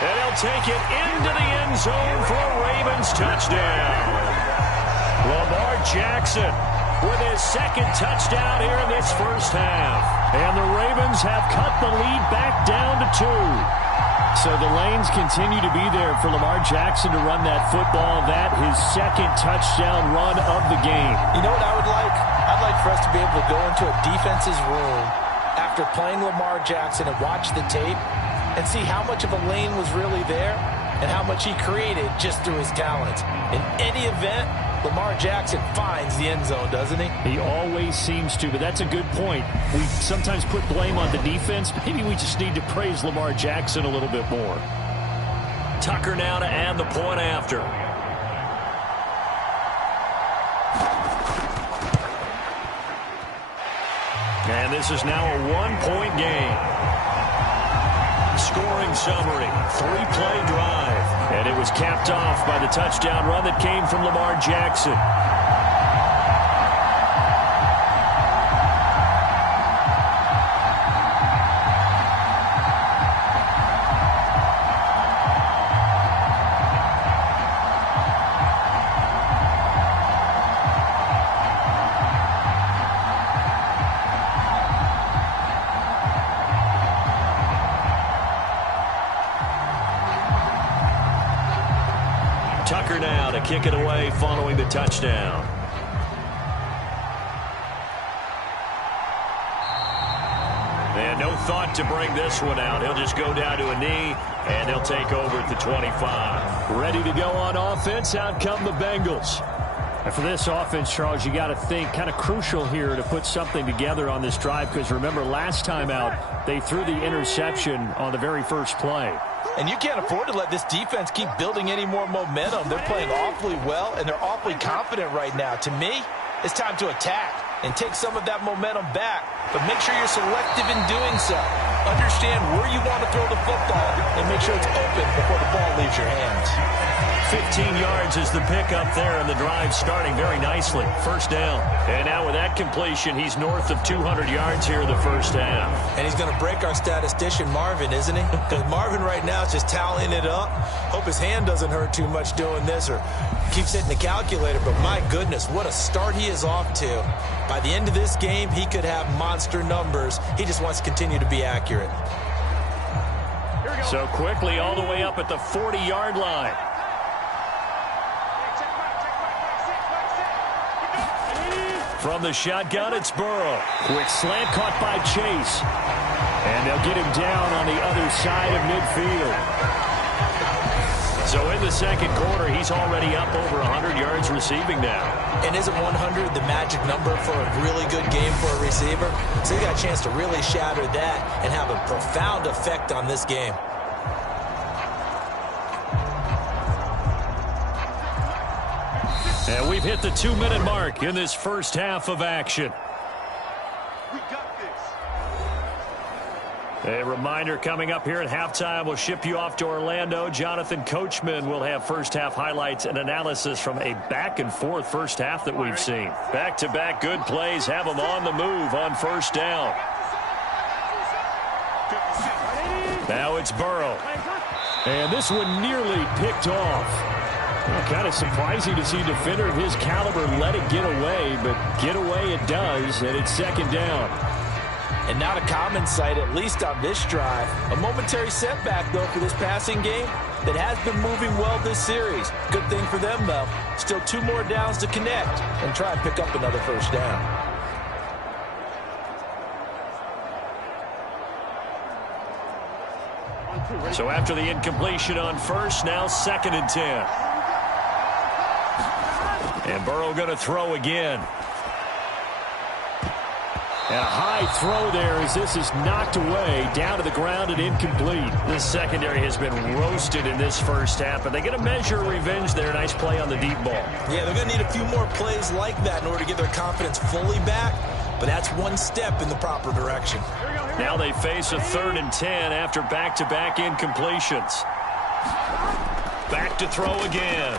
And he'll take it into the end zone for a Ravens touchdown. Lamar Jackson with his 2nd touchdown here in this first half. And the Ravens have cut the lead back down to 2. So the lanes continue to be there for Lamar Jackson to run that football. That his 2nd touchdown run of the game. You know what I would like? I'd like for us to be able to go into a defense's room after playing Lamar Jackson and watch the tape and see how much of a lane was really there and how much he created just through his talent. In any event, Lamar Jackson finds the end zone, doesn't he? He always seems to, but that's a good point. We sometimes put blame on the defense. Maybe we just need to praise Lamar Jackson a little bit more. Tucker now to add the point after. And this is now a 1-point game. Scoring summary, 3-play drive. And it was capped off by the touchdown run that came from Lamar Jackson. Tucker now to kick it away following the touchdown. And no thought to bring this one out. He'll just go down to a knee, and he'll take over at the 25. Ready to go on offense. Out come the Bengals. And for this offense, Charles, you got to think kind of crucial here to put something together on this drive, because remember last time out they threw the interception on the very first play. And you can't afford to let this defense keep building any more momentum. They're playing awfully well, and they're awfully confident right now. To me, it's time to attack and take some of that momentum back, but make sure you're selective in doing so. Understand where you want to throw the football and make sure it's open before the ball leaves your hands. 15 yards is the pickup there, and the drive starting very nicely. First down. And now with that completion, he's north of 200 yards here in the first half. And he's going to break our statistician, Marvin, isn't he? Because Marvin right now is just tallying it up. Hope his hand doesn't hurt too much doing this or keeps hitting the calculator. But my goodness, what a start he is off to. By the end of this game, he could have monster numbers. He just wants to continue to be accurate. So quickly all the way up at the 40-yard line. From the shotgun, it's Burrow. Quick slant caught by Chase. And they'll get him down on the other side of midfield. So in the second quarter, he's already up over 100 yards receiving now. And isn't 100 the magic number for a really good game for a receiver? So you got a chance to really shatter that and have a profound effect on this game. And we've hit the 2-minute mark in this first half of action. A reminder coming up here at halftime, we'll ship you off to Orlando. Jonathan Coachman will have first half highlights and analysis from a back-and-forth first half that we've seen. Back-to-back good plays have them on the move on first down. Now it's Burrow. And this one nearly picked off. Well, kind of surprising to see a defender of his caliber let it get away, but get away it does, and it's second down. And not a common sight, at least on this drive. A momentary setback, though, for this passing game that has been moving well this series. Good thing for them, though. Still 2 more downs to connect and try and pick up another first down. So after the incompletion on first, now 2nd and 10. And Burrow going to throw again. And a high throw there as this is knocked away, down to the ground and incomplete. This secondary has been roasted in this first half, but they get a measure of revenge there. Nice play on the deep ball. Yeah, they're going to need a few more plays like that in order to get their confidence fully back, but that's one step in the proper direction. Now they face a 3rd and 10 after back-to-back incompletions. Back to throw again.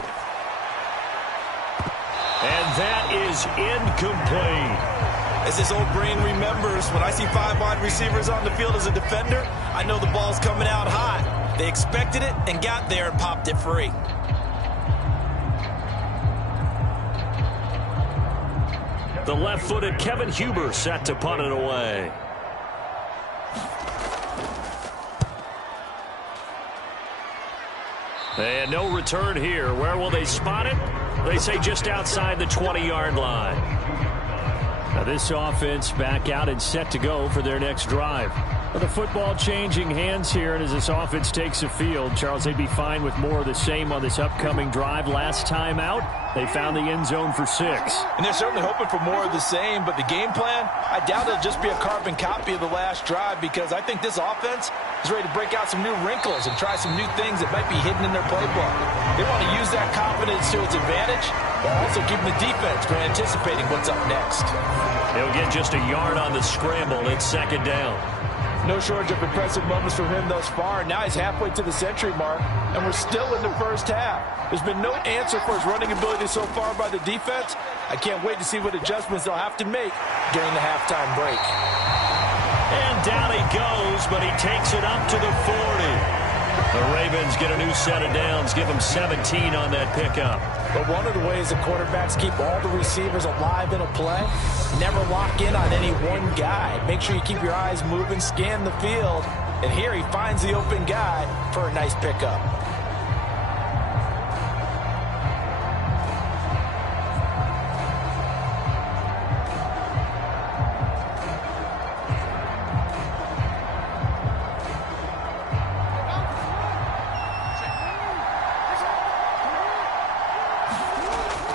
And that is incomplete. As this old brain remembers, when I see 5 wide receivers on the field as a defender, I know the ball's coming out hot. They expected it and got there and popped it free. The left-footed Kevin Huber set to punt it away. And no return here. Where will they spot it? They say just outside the 20-yard line. Now this offense back out and set to go for their next drive. Well, the football changing hands here, and as this offense takes the field, Charles, they'd be fine with more of the same on this upcoming drive. Last time out, they found the end zone for 6. And they're certainly hoping for more of the same, but the game plan, I doubt it'll just be a carbon copy of the last drive, because I think this offense is ready to break out some new wrinkles and try some new things that might be hidden in their playbook. They want to use that confidence to its advantage, while also keeping the defense from anticipating what's up next. He'll get just a yard on the scramble. It's 2nd down. No shortage of impressive moments from him thus far. Now he's halfway to the century mark, and we're still in the first half. There's been no answer for his running ability so far by the defense. I can't wait to see what adjustments they'll have to make during the halftime break. And down he goes, but he takes it up to the 40. The Ravens get a new set of downs, give them 17 on that pickup. But one of the ways the quarterbacks keep all the receivers alive in a play, never lock in on any one guy. Make sure you keep your eyes moving, scan the field, and here he finds the open guy for a nice pickup.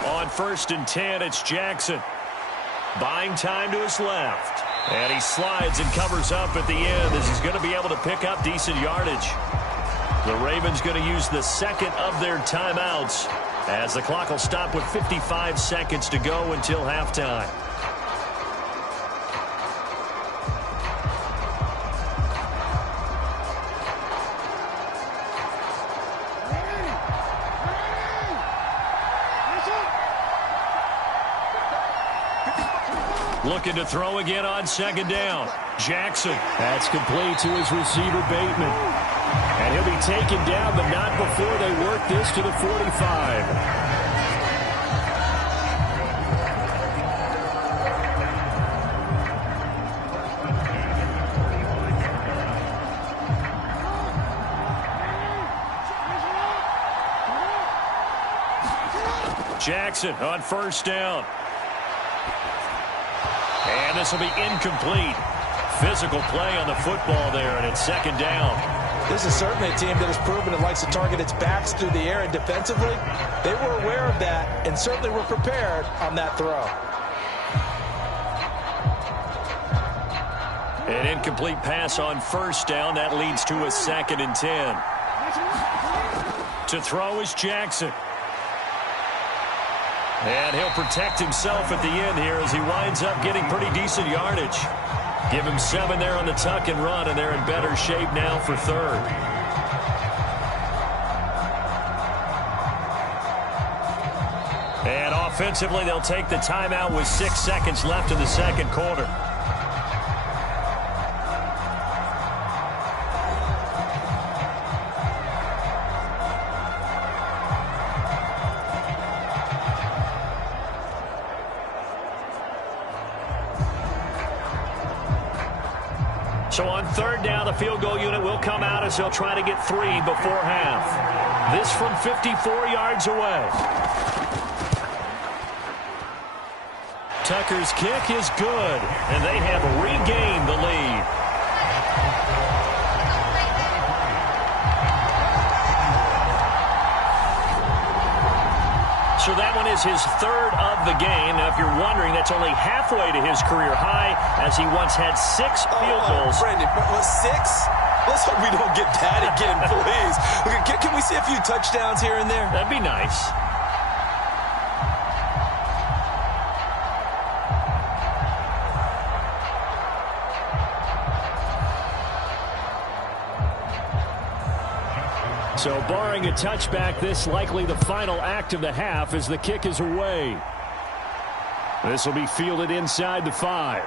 On 1st and 10, it's Jackson. Buying time to his left. And he slides and covers up at the end as he's going to be able to pick up decent yardage. The Ravens going to use the 2nd of their timeouts as the clock will stop with 55 seconds to go until halftime. Looking to throw again on 2nd down. Jackson. That's complete to his receiver, Bateman. And he'll be taken down, but not before they work this to the 45. Jackson on 1st down. And this will be incomplete. Physical play on the football there, and it's 2nd down. This is certainly a team that has proven it likes to target its backs through the air, and defensively, they were aware of that and certainly were prepared on that throw. An incomplete pass on 1st down. That leads to a 2nd and 10. To throw is Jackson. And he'll protect himself at the end here as he winds up getting pretty decent yardage. Give him 7 there on the tuck and run, and they're in better shape now for 3rd. And offensively, they'll take the timeout with 6 seconds left in the 2nd quarter. So on third down, the field goal unit will come out as they'll try to get 3 before half. This from 54 yards away. Tucker's kick is good, and they have regained the lead. So that one is his 3rd of the game. Now, if you're wondering, that's only halfway to his career high, as he once had 6 field goals. Brandon, was 6? Let's hope we don't get that again, please. Can we see a few touchdowns here and there? That'd be nice. So barring a touchback, this likely the final act of the half as the kick is away. This will be fielded inside the 5.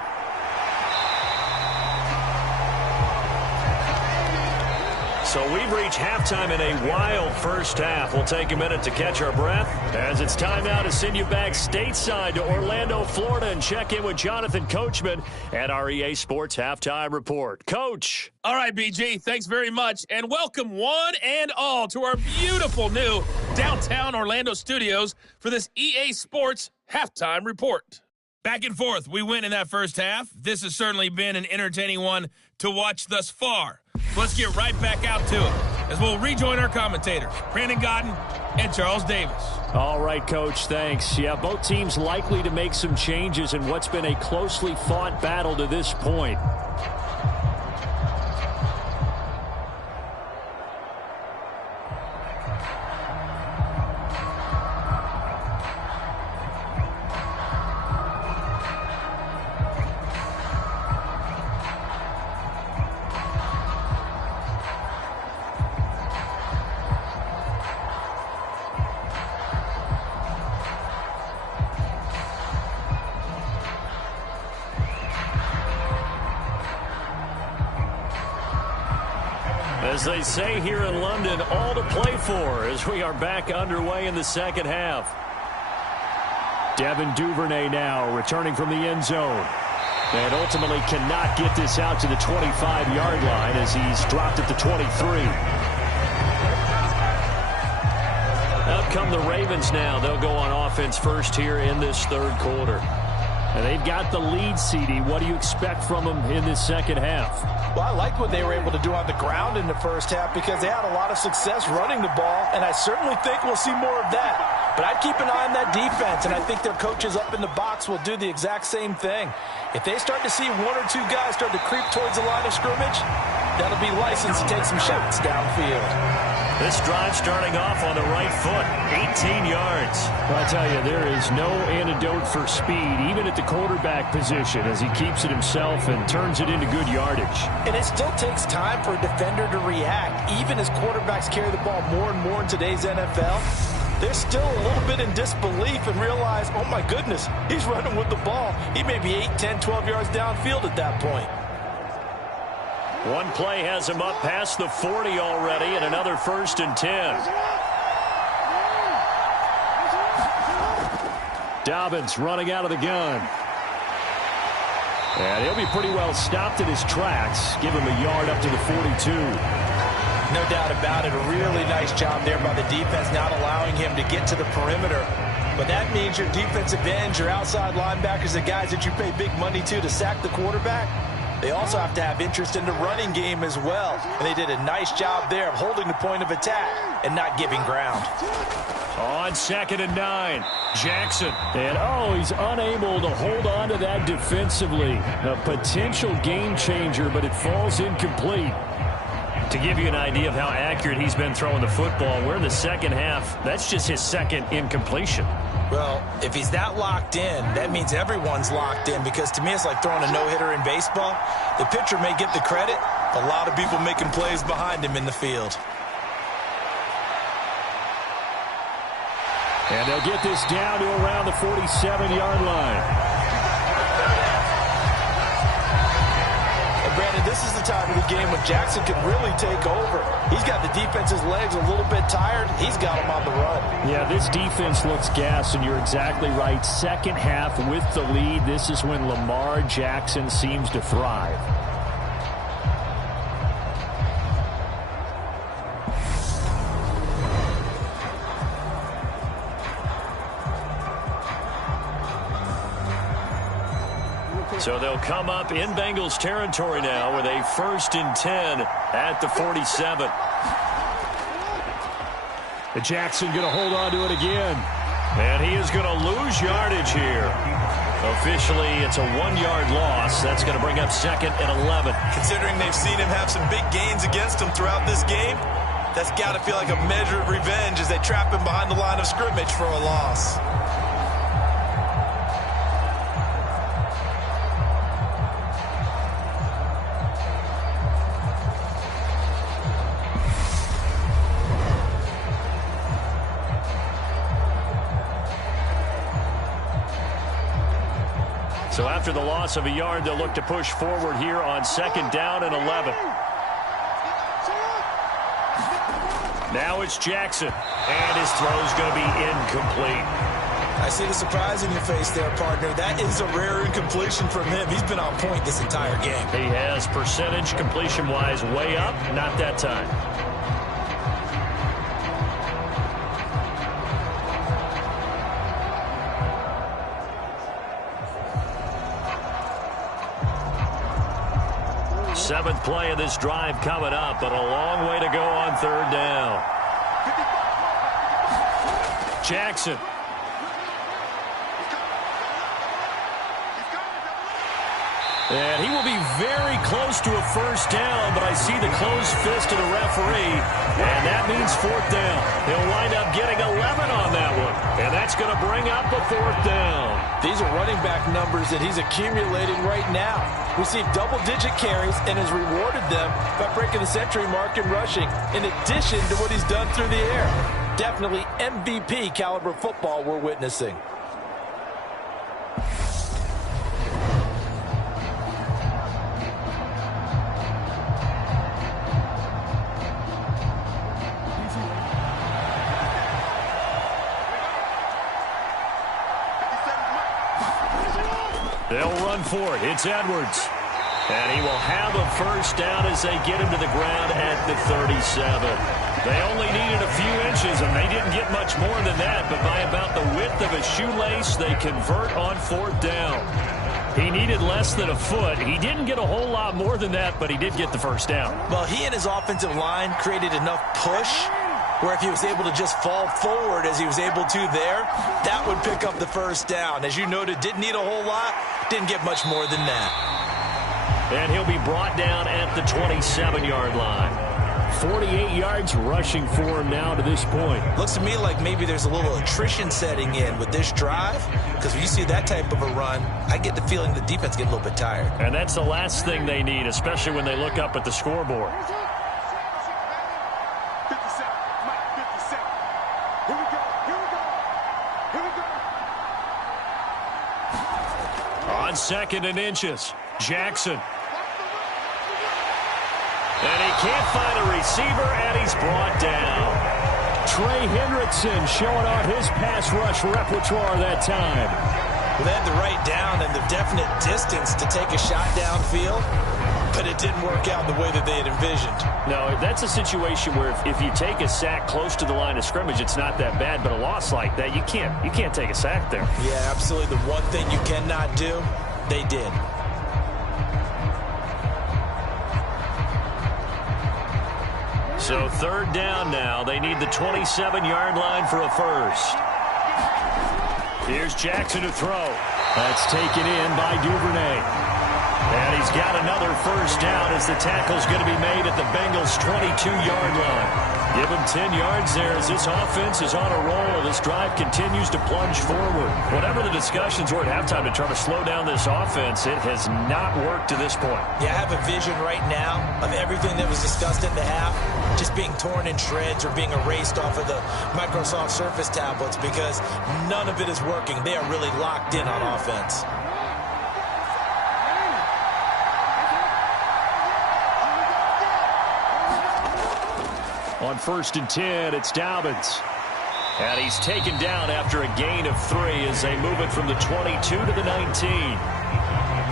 So we've reached halftime in a wild first half. We'll take a minute to catch our breath as it's time now to send you back stateside to Orlando, Florida, and check in with Jonathan Coachman at our EA Sports Halftime Report. Coach. All right, BG, thanks very much, and welcome one and all to our beautiful new downtown Orlando studios for this EA Sports Halftime Report. Back and forth, we win in that first half. This has certainly been an entertaining one to watch thus far. So let's get right back out to it as we'll rejoin our commentators, Brandon Godden and Charles Davis. All right, Coach, thanks. Yeah, both teams likely to make some changes in what's been a closely fought battle to this point. As they say here in London, all to play for as we are back underway in the second half. Devin Duvernay now returning from the end zone. And ultimately cannot get this out to the 25-yard line as he's dropped at the 23. Up come the Ravens now. They'll go on offense first here in this third quarter. And they've got the lead, CD. What do you expect from them in this second half? Well, I liked what they were able to do on the ground in the first half because they had a lot of success running the ball, and I certainly think we'll see more of that. But I'd keep an eye on that defense, and I think their coaches up in the box will do the exact same thing. If they start to see 1 or 2 guys start to creep towards the line of scrimmage, that'll be license to take some shots downfield. This drive starting off on the right foot, 18 yards. Well, I tell you, there is no antidote for speed, even at the quarterback position, as he keeps it himself and turns it into good yardage. And it still takes time for a defender to react, even as quarterbacks carry the ball more and more in today's NFL. They're still a little bit in disbelief and realize, oh my goodness, he's running with the ball. He may be 8, 10, 12 yards downfield at that point. One play has him up past the 40 already, and another 1st and 10. Dobbins running out of the gun. And he'll be pretty well stopped in his tracks. Give him a yard up to the 42. No doubt about it. A really nice job there by the defense, not allowing him to get to the perimeter. But that means your defensive ends, your outside linebackers, the guys that you pay big money to sack the quarterback, they also have to have interest in the running game as well. And they did a nice job there of holding the point of attack and not giving ground. On 2nd and 9, Jackson. And, he's unable to hold on to that defensively. A potential game changer, but it falls incomplete. To give you an idea of how accurate he's been throwing the football, we're in the second half. That's just his 2nd incompletion. Well, if he's that locked in, that means everyone's locked in, because to me it's like throwing a no-hitter in baseball. The pitcher may get the credit, a lot of people making plays behind him in the field. And they'll get this down to around the 47-yard line. Brandon, this is the time of the game when Jackson can really take over. He's got the defense's legs a little bit tired. He's got them on the run. Yeah, this defense looks gassed, and you're exactly right. Second half with the lead, this is when Lamar Jackson seems to thrive. So they'll come up in Bengals territory now with a 1st and 10 at the 47. Jackson going to hold on to it again. And he is going to lose yardage here. Officially, it's a 1-yard loss. That's going to bring up 2nd and 11. Considering they've seen him have some big gains against him throughout this game, that's got to feel like a measure of revenge as they trap him behind the line of scrimmage for a loss. So after the loss of a yard, they'll look to push forward here on 2nd down and 11. Now it's Jackson, and his throw's going to be incomplete. I see the surprise in your face there, partner. That is a rare incompletion from him. He's been on point this entire game. He has percentage completion-wise way up, not that time. Seventh play of this drive coming up, but a long way to go on 3rd down. Jackson. And he will be very close to a 1st down, but I see the closed fist of the referee, and that means 4th down. He'll wind up getting 11 on that one, and that's going to bring up a 4th down. These are running back numbers that he's accumulating right now. Received double-digit carries and has rewarded them by breaking the century mark in rushing, in addition to what he's done through the air. Definitely MVP caliber football we're witnessing. They'll run for it. It's Edwards. And he will have a 1st down as they get him to the ground at the 37. They only needed a few inches, and they didn't get much more than that. But by about the width of a shoelace, they convert on 4th down. He needed less than a foot. He didn't get a whole lot more than that, but he did get the 1st down. Well, he and his offensive line created enough push where if he was able to just fall forward as he was able to there, that would pick up the 1st down. As you noted, didn't need a whole lot, didn't get much more than that. And he'll be brought down at the 27-yard line. 48 yards rushing for him now to this point. Looks to me like maybe there's a little attrition setting in with this drive, because when you see that type of a run, I get the feeling the defense get a little bit tired. And that's the last thing they need, especially when they look up at the scoreboard. On 2nd and inches, Jackson. And he can't find a receiver, and he's brought down. Trey Hendrickson showing off his pass rush repertoire that time. Well, they had the right down and the definite distance to take a shot downfield, but it didn't work out the way that they had envisioned. No, that's a situation where if you take a sack close to the line of scrimmage, it's not that bad, but a loss like that, you can't take a sack there. Yeah, absolutely. The one thing you cannot do, they did. So 3rd down now. They need the 27-yard line for a 1st. Here's Jackson to throw. That's taken in by Duvernay. And he's got another 1st down as the tackle's going to be made at the Bengals' 22-yard line. Give him 10 yards there as this offense is on a roll. This drive continues to plunge forward. Whatever the discussions were at halftime to try to slow down this offense, it has not worked to this point. Yeah, I have a vision right now of everything that was discussed at the half just being torn in shreds or being erased off of the Microsoft Surface tablets because none of it is working. They are really locked in on offense. On 1st and 10, it's Dobbins. And he's taken down after a gain of 3 as they move it from the 22 to the 19.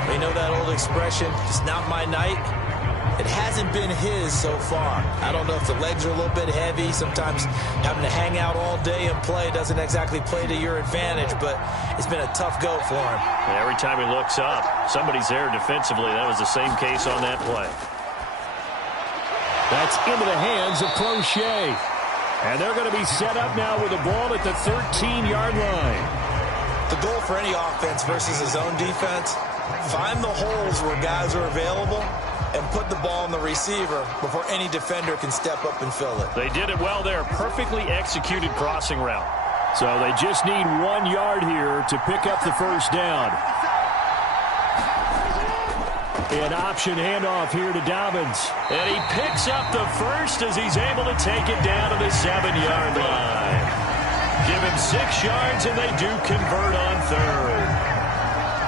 They know that old expression, it's not my night. It hasn't hasn't been his so far. I don't know if the legs are a little bit heavy. Sometimes having to hang out all day and play doesn't exactly play to your advantage, but it's been a tough go for him. And every time he looks up, somebody's there defensively. That was the same case on that play. That's into the hands of Crochet. And they're going to be set up now with the ball at the 13-yard line. The goal for any offense versus his own defense, find the holes where guys are available and put the ball on the receiver before any defender can step up and fill it. They did it well there. Perfectly executed crossing route. So they just need 1 yard here to pick up the first down. An option handoff here to Dobbins. And he picks up the first as he's able to take it down to the 7-yard line. Give him 6 yards, and they do convert on third.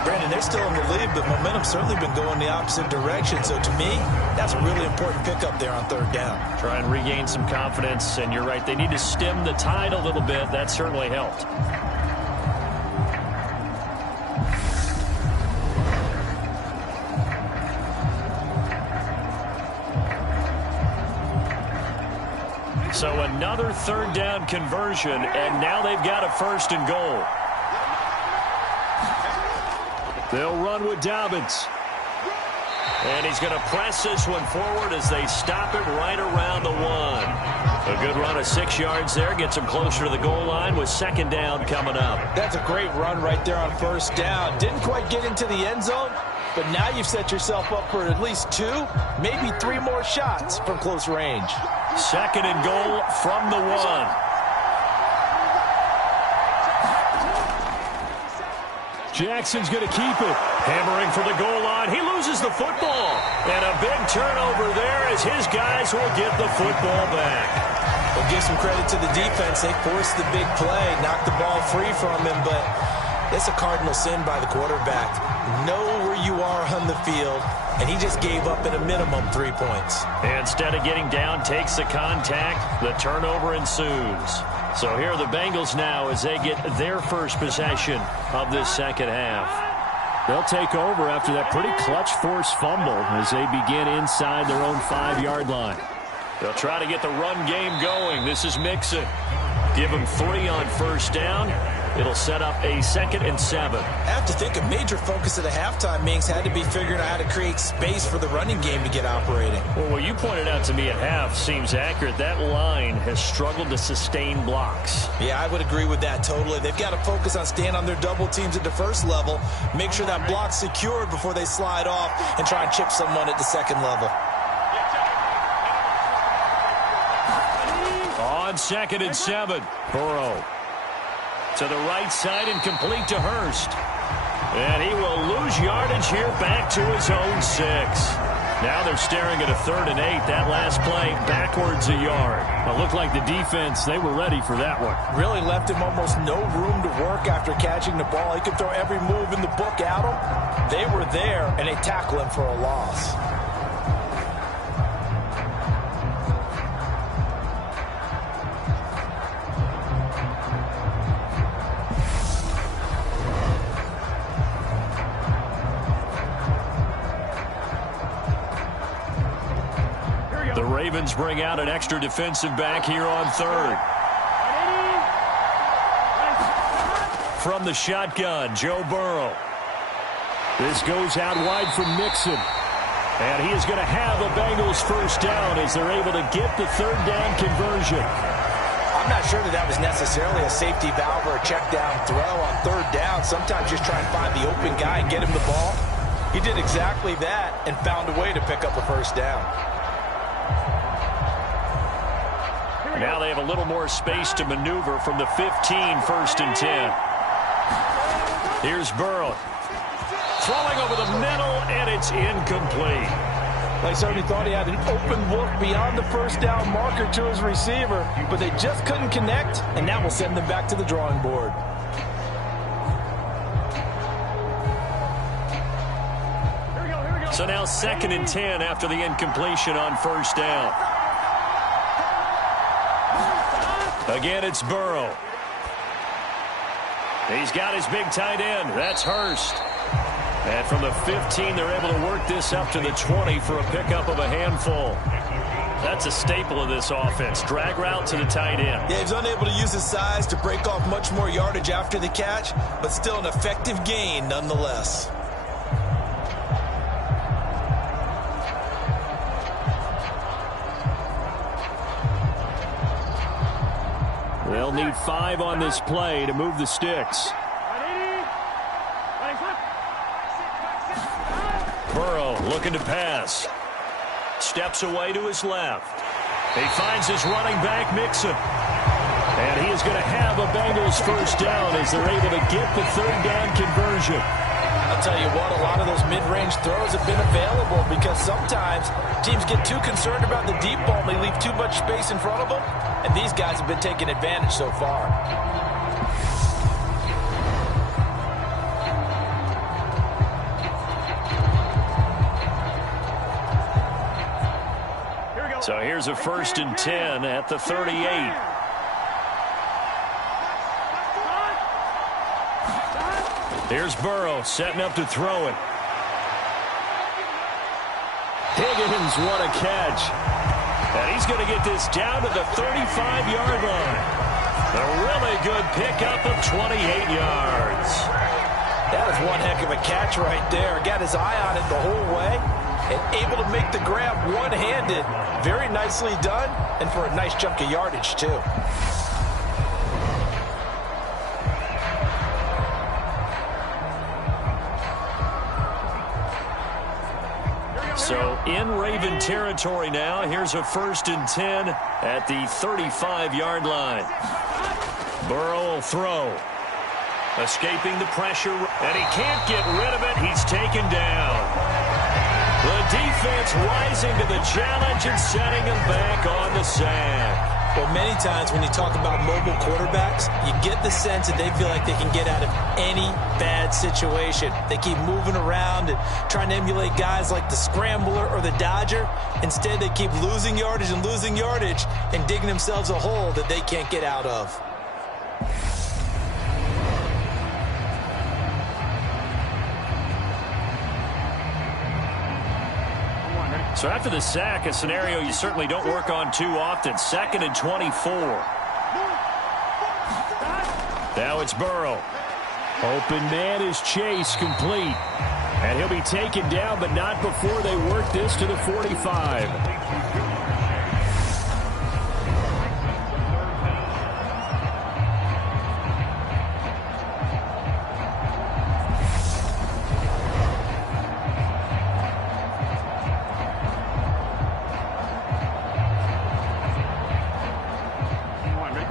Brandon, they're still in the lead, but momentum's certainly been going the opposite direction. So to me, that's a really important pickup there on third down. Try and regain some confidence, and you're right. They need to stem the tide a little bit. That certainly helped. So another third down conversion, and now they've got a 1st and goal. They'll run with Dobbins. And he's going to press this one forward as they stop it right around the 1. A good run of 6 yards there. Gets him closer to the goal line with 2nd down coming up. That's a great run right there on 1st down. Didn't quite get into the end zone, but now you've set yourself up for at least 2, maybe 3 more shots from close range. 2nd and goal from the 1. Jackson's going to keep it. Hammering for the goal line. He loses the football. And a big turnover there as his guys will get the football back. We'll give some credit to the defense. They forced the big play, knocked the ball free from him, but it's a cardinal sin by the quarterback. Know where you are on the field, and he just gave up at a minimum 3 points. And instead of getting down, takes the contact. The turnover ensues. So here are the Bengals now as they get their first possession of this second half. They'll take over after that pretty clutch forced fumble as they begin inside their own 5-yard line. They'll try to get the run game going. This is Mixon. Give him 3 on 1st down. It'll set up a 2nd and 7. I have to think a major focus of the halftime meetings had to be figuring out how to create space for the running game to get operating. Well, what you pointed out to me at half seems accurate. That line has struggled to sustain blocks. Yeah, I would agree with that totally. They've got to focus on staying on their double teams at the 1st level, make sure that block's secured before they slide off and try and chip someone at the 2nd level. On 2nd and 7, Burrow. To the right side and complete to Hurst. And he will lose yardage here back to his own 6. Now they're staring at a 3rd and 8. That last play backwards a yard. It looked like the defense, they were ready for that one. Really left him almost no room to work after catching the ball. He could throw every move in the book at him. They were there, and they tackle him for a loss. The Ravens bring out an extra defensive back here on 3rd. From the shotgun, Joe Burrow. This goes out wide from Mixon. And he is going to have the Bengals 1st down as they're able to get the 3rd down conversion. I'm not sure that was necessarily a safety valve or a check down throw on 3rd down. Sometimes just try and find the open guy and get him the ball. He did exactly that and found a way to pick up a 1st down. Now they have a little more space to maneuver from the 15, 1st and 10. Here's Burrow. Throwing over the middle, and it's incomplete. They certainly thought he had an open look beyond the 1st down marker to his receiver, but they just couldn't connect, and that will send them back to the drawing board. So now 2nd and 10 after the incompletion on 1st down. Again, it's Burrow. He's got his big tight end. That's Hurst. And from the 15, they're able to work this up to the 20 for a pickup of a handful. That's a staple of this offense. Drag route to the tight end. Yeah, he's unable to use his size to break off much more yardage after the catch, but still an effective gain nonetheless. They'll need 5 on this play to move the sticks. Burrow looking to pass. Steps away to his left. He finds his running back, Mixon. And he is going to have a Bengals first down as they're able to get the third down conversion. I'll tell you what, a lot of those mid-range throws have been available because sometimes teams get too concerned about the deep ball and they leave too much space in front of them. And these guys have been taking advantage so far. So here's a 1st and 10 at the 38. Here's Burrow setting up to throw it. Higgins, what a catch. And he's going to get this down to the 35-yard line. A really good pickup of 28 yards. That is one heck of a catch right there. Got his eye on it the whole way. And able to make the grab one-handed. Very nicely done, and for a nice chunk of yardage, too. So in Raven territory now. Here's a 1st and 10 at the 35-yard line. Burrow will throw. Escaping the pressure, and he can't get rid of it. He's taken down. The defense rising to the challenge and setting him back on the sack. Well, many times when you talk about mobile quarterbacks, you get the sense that they feel like they can get out of any bad situation. They keep moving around and trying to emulate guys like the Scrambler or the Dodger. Instead, they keep losing yardage and digging themselves a hole that they can't get out of. So after the sack, a scenario you certainly don't work on too often. 2nd and 24. Now it's Burrow. Open man is Chase, complete. And he'll be taken down, but not before they work this to the 45.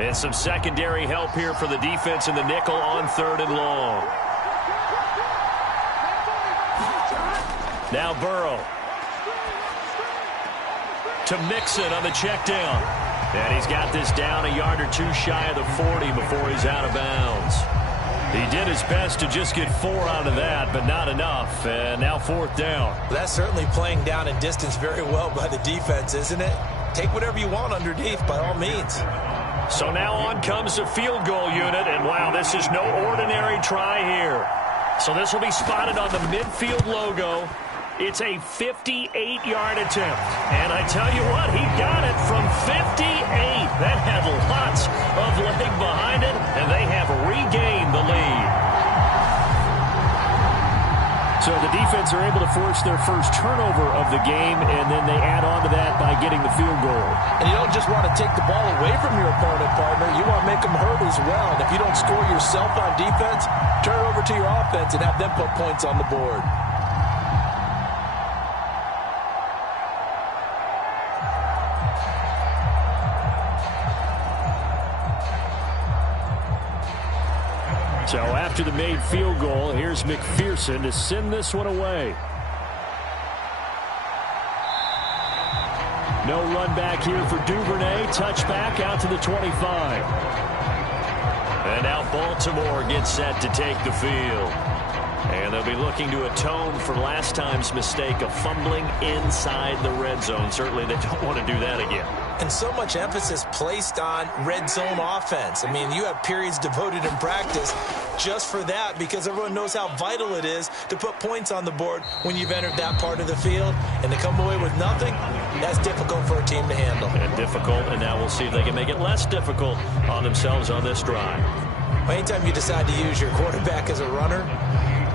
And some secondary help here for the defense in the nickel on 3rd and long. Now Burrow. To Mixon on the check down. And he's got this down a yard or two shy of the 40 before he's out of bounds. He did his best to just get 4 out of that, but not enough. And now 4th down. That's certainly playing down in distance very well by the defense, isn't it? Take whatever you want underneath by all means. So now on comes the field goal unit, and wow, this is no ordinary try here. So this will be spotted on the midfield logo. It's a 58-yard attempt. And I tell you what, he got it from 58. That had lots of leg behind it, and they have regained the lead. So the defense are able to force their first turnover of the game, and then they add on to that by getting the field goal. And you don't just want to take the ball away from your opponent, partner. You want to make them hurt as well. And if you don't score yourself on defense, turn it over to your offense and have them put points on the board. So after the made field goal, here's McPherson to send this one away. No run back here for Duvernay. Touchback out to the 25. And now Baltimore gets set to take the field. And And they'll be looking to atone for last time's mistake of fumbling inside the red zone. Certainly they don't want to do that again. And so much emphasis placed on red zone offense. I mean, you have periods devoted in practice just for that because everyone knows how vital it is to put points on the board when you've entered that part of the field. And to come away with nothing, that's difficult for a team to handle. And difficult, and now we'll see if they can make it less difficult on themselves on this drive. Anytime you decide to use your quarterback as a runner,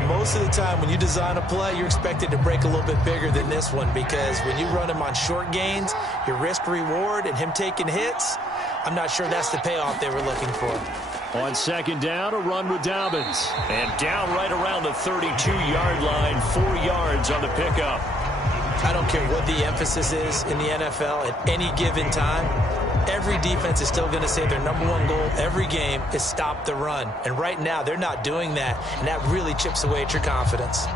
most of the time when you design a play, you're expected to break a little bit bigger than this one because when you run him on short gains, your risk-reward and him taking hits, I'm not sure that's the payoff they were looking for. On second down, a run with Dobbins. And down right around the 32-yard line, 4 yards on the pickup. I don't care what the emphasis is in the NFL at any given time. Every defense is still going to say their number one goal every game is stop the run. And right now, they're not doing that, and that really chips away at your confidence.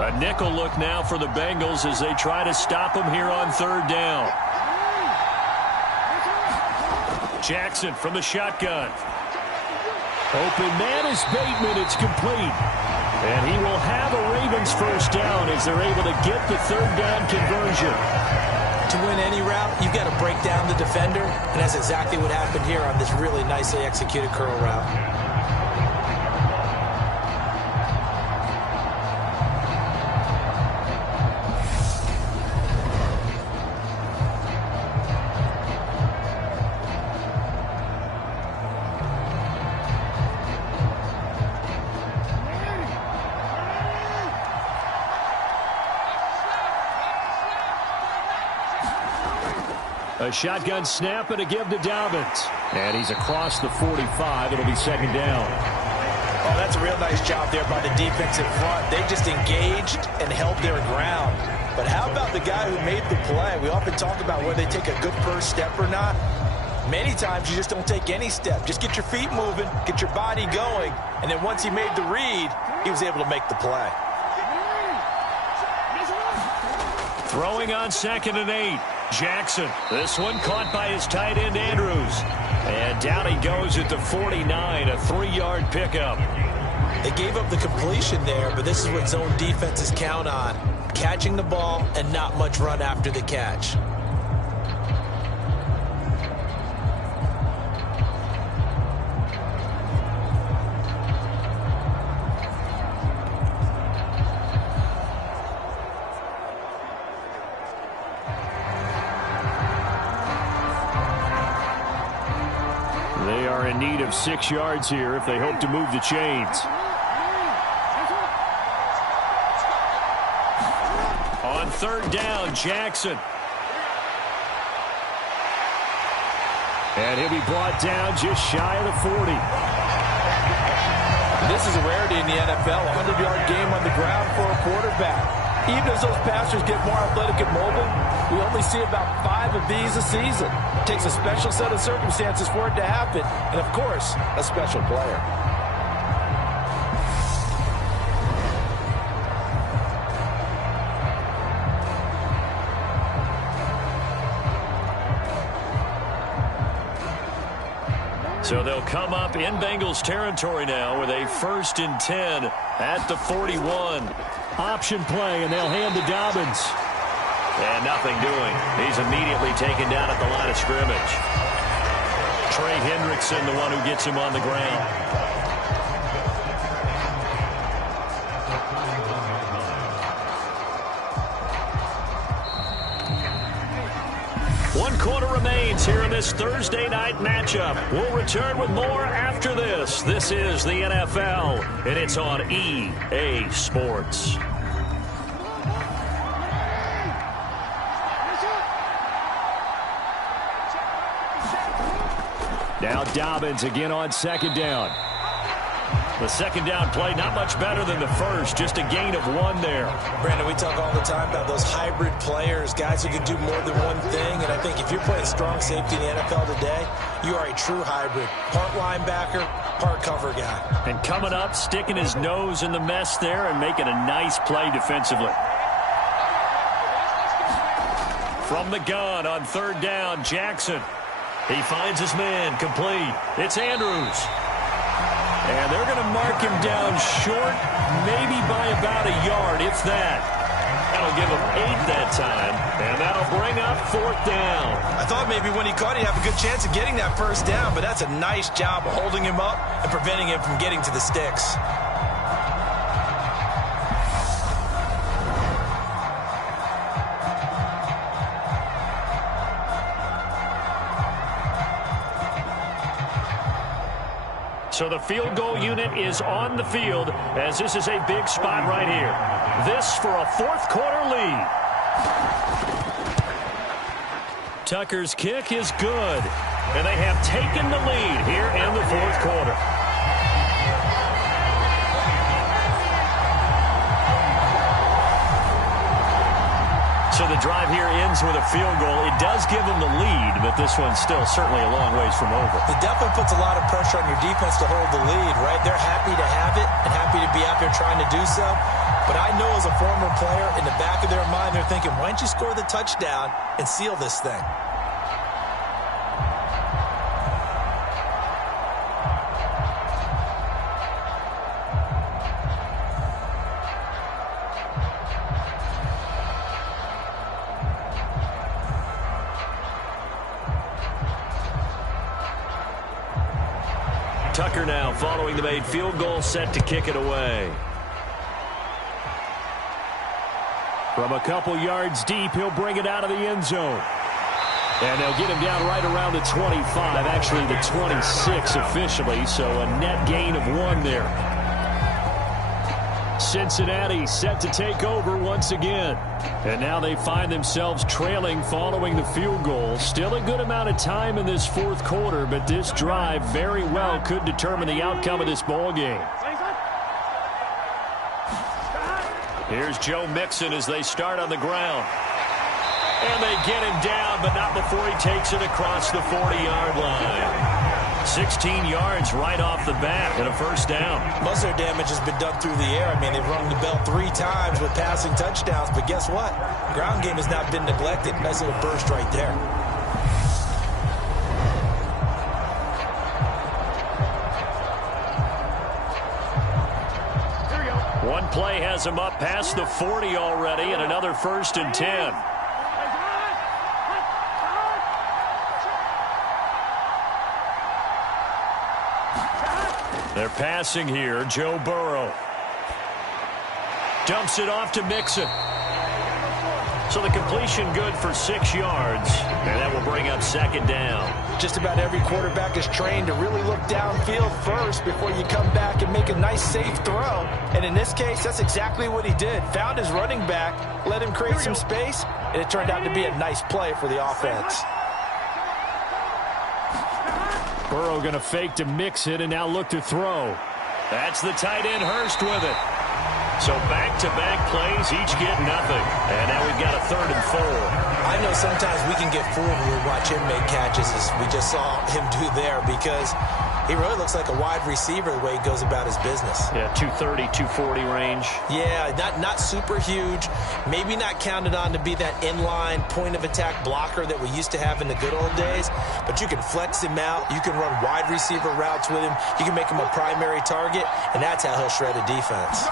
A nickel look now for the Bengals as they try to stop him here on third down. Jackson from the shotgun. Open man is Bateman. It's complete. And he will have a Ravens first down as they're able to get the third down conversion. To win any route, you've got to break down the defender, and that's exactly what happened here on this really nicely executed curl route. A shotgun snap and a give to Dobbins. And he's across the 45. It'll be second down. Oh, that's a real nice job there by the defense in front. They just engaged and held their ground. But how about the guy who made the play? We often talk about whether they take a good first step or not. Many times you just don't take any step. Just get your feet moving, get your body going, and then once he made the read, he was able to make the play. Throwing on 2nd and 8. Jackson. This one caught by his tight end, Andrews. And down he goes at the 49, a 3-yard pickup. They gave up the completion there, but this is what zone defenses count on. Catching the ball and not much run after the catch. They are in need of 6 yards here if they hope to move the chains. On third down, Jackson. And he'll be brought down just shy of the 40. This is a rarity in the NFL, a 100-yard game on the ground for a quarterback. Even as those passers get more athletic and mobile, we only see about 5 of these a season. It takes a special set of circumstances for it to happen, and of course, a special player. So they'll come up in Bengals territory now with a 1st and 10 at the 41. Option play, and they'll hand to Dobbins. And nothing doing. He's immediately taken down at the line of scrimmage. Trey Hendrickson, the one who gets him on the ground. One quarter remains here in this Thursday night matchup. We'll return with more after this. This is the NFL, and it's on EA Sports. Now Dobbins again on 2nd down. The second down play, not much better than the first, just a gain of 1 there. Brandon, we talk all the time about those hybrid players, guys who can do more than one thing, and I think if you're playing strong safety in the NFL today, you are a true hybrid. Part linebacker, part cover guy. And coming up, sticking his nose in the mess there and making a nice play defensively. From the gun on third down, Jackson. He finds his man, complete. It's Andrews. And they're going to mark him down short, maybe by about a yard, if that. That'll give him 8 that time, and that'll bring up 4th down. I thought maybe when he caught it, he'd have a good chance of getting that first down, but that's a nice job of holding him up and preventing him from getting to the sticks. So the field goal unit is on the field as this is a big spot right here. This for a 4th quarter lead. Tucker's kick is good. And they have taken the lead here in the 4th quarter. So the drive here ends with a field goal. It does give them the lead, but this one's still certainly a long ways from over. It definitely puts a lot of pressure on your defense to hold the lead, right? They're happy to have it and happy to be out there trying to do so. But I know as a former player, in the back of their mind, they're thinking, why don't you score the touchdown and seal this thing? Tucker now following the made field goal, set to kick it away. From a couple yards deep, he'll bring it out of the end zone. And they'll get him down right around the 25, actually the 26 officially, so a net gain of 1 there. Cincinnati set to take over once again. And now they find themselves trailing following the field goal. Still a good amount of time in this 4th quarter, but this drive very well could determine the outcome of this ball game. Here's Joe Mixon as they start on the ground. And they get him down, but not before he takes it across the 40-yard line. 16 yards right off the bat and a first down. Most of their damage has been done through the air. I mean, they've rung the bell 3 times with passing touchdowns, but guess what? Ground game has not been neglected. Nice little burst right there. One play has him up past the 40 already, and another 1st and 10. They're passing here. Joe Burrow dumps it off to Mixon. So the completion good for 6 yards, and that will bring up 2nd down. Just about every quarterback is trained to really look downfield first before you come back and make a nice, safe throw. And in this case, that's exactly what he did. Found his running back, let him create some space, and it turned out to be a nice play for the offense. Burrow going to fake to Mixon and now look to throw. That's the tight end Hurst with it. So back-to-back plays, each get nothing. And now we've got a 3rd and 4. I know sometimes we can get fooled when we watch him make catches, as we just saw him do there, because he really looks like a wide receiver the way he goes about his business. Yeah, 230, 240 range. Yeah, not super huge. Maybe not counted on to be that inline point-of-attack blocker that we used to have in the good old days, but you can flex him out. You can run wide receiver routes with him. You can make him a primary target, and that's how he'll shred a defense.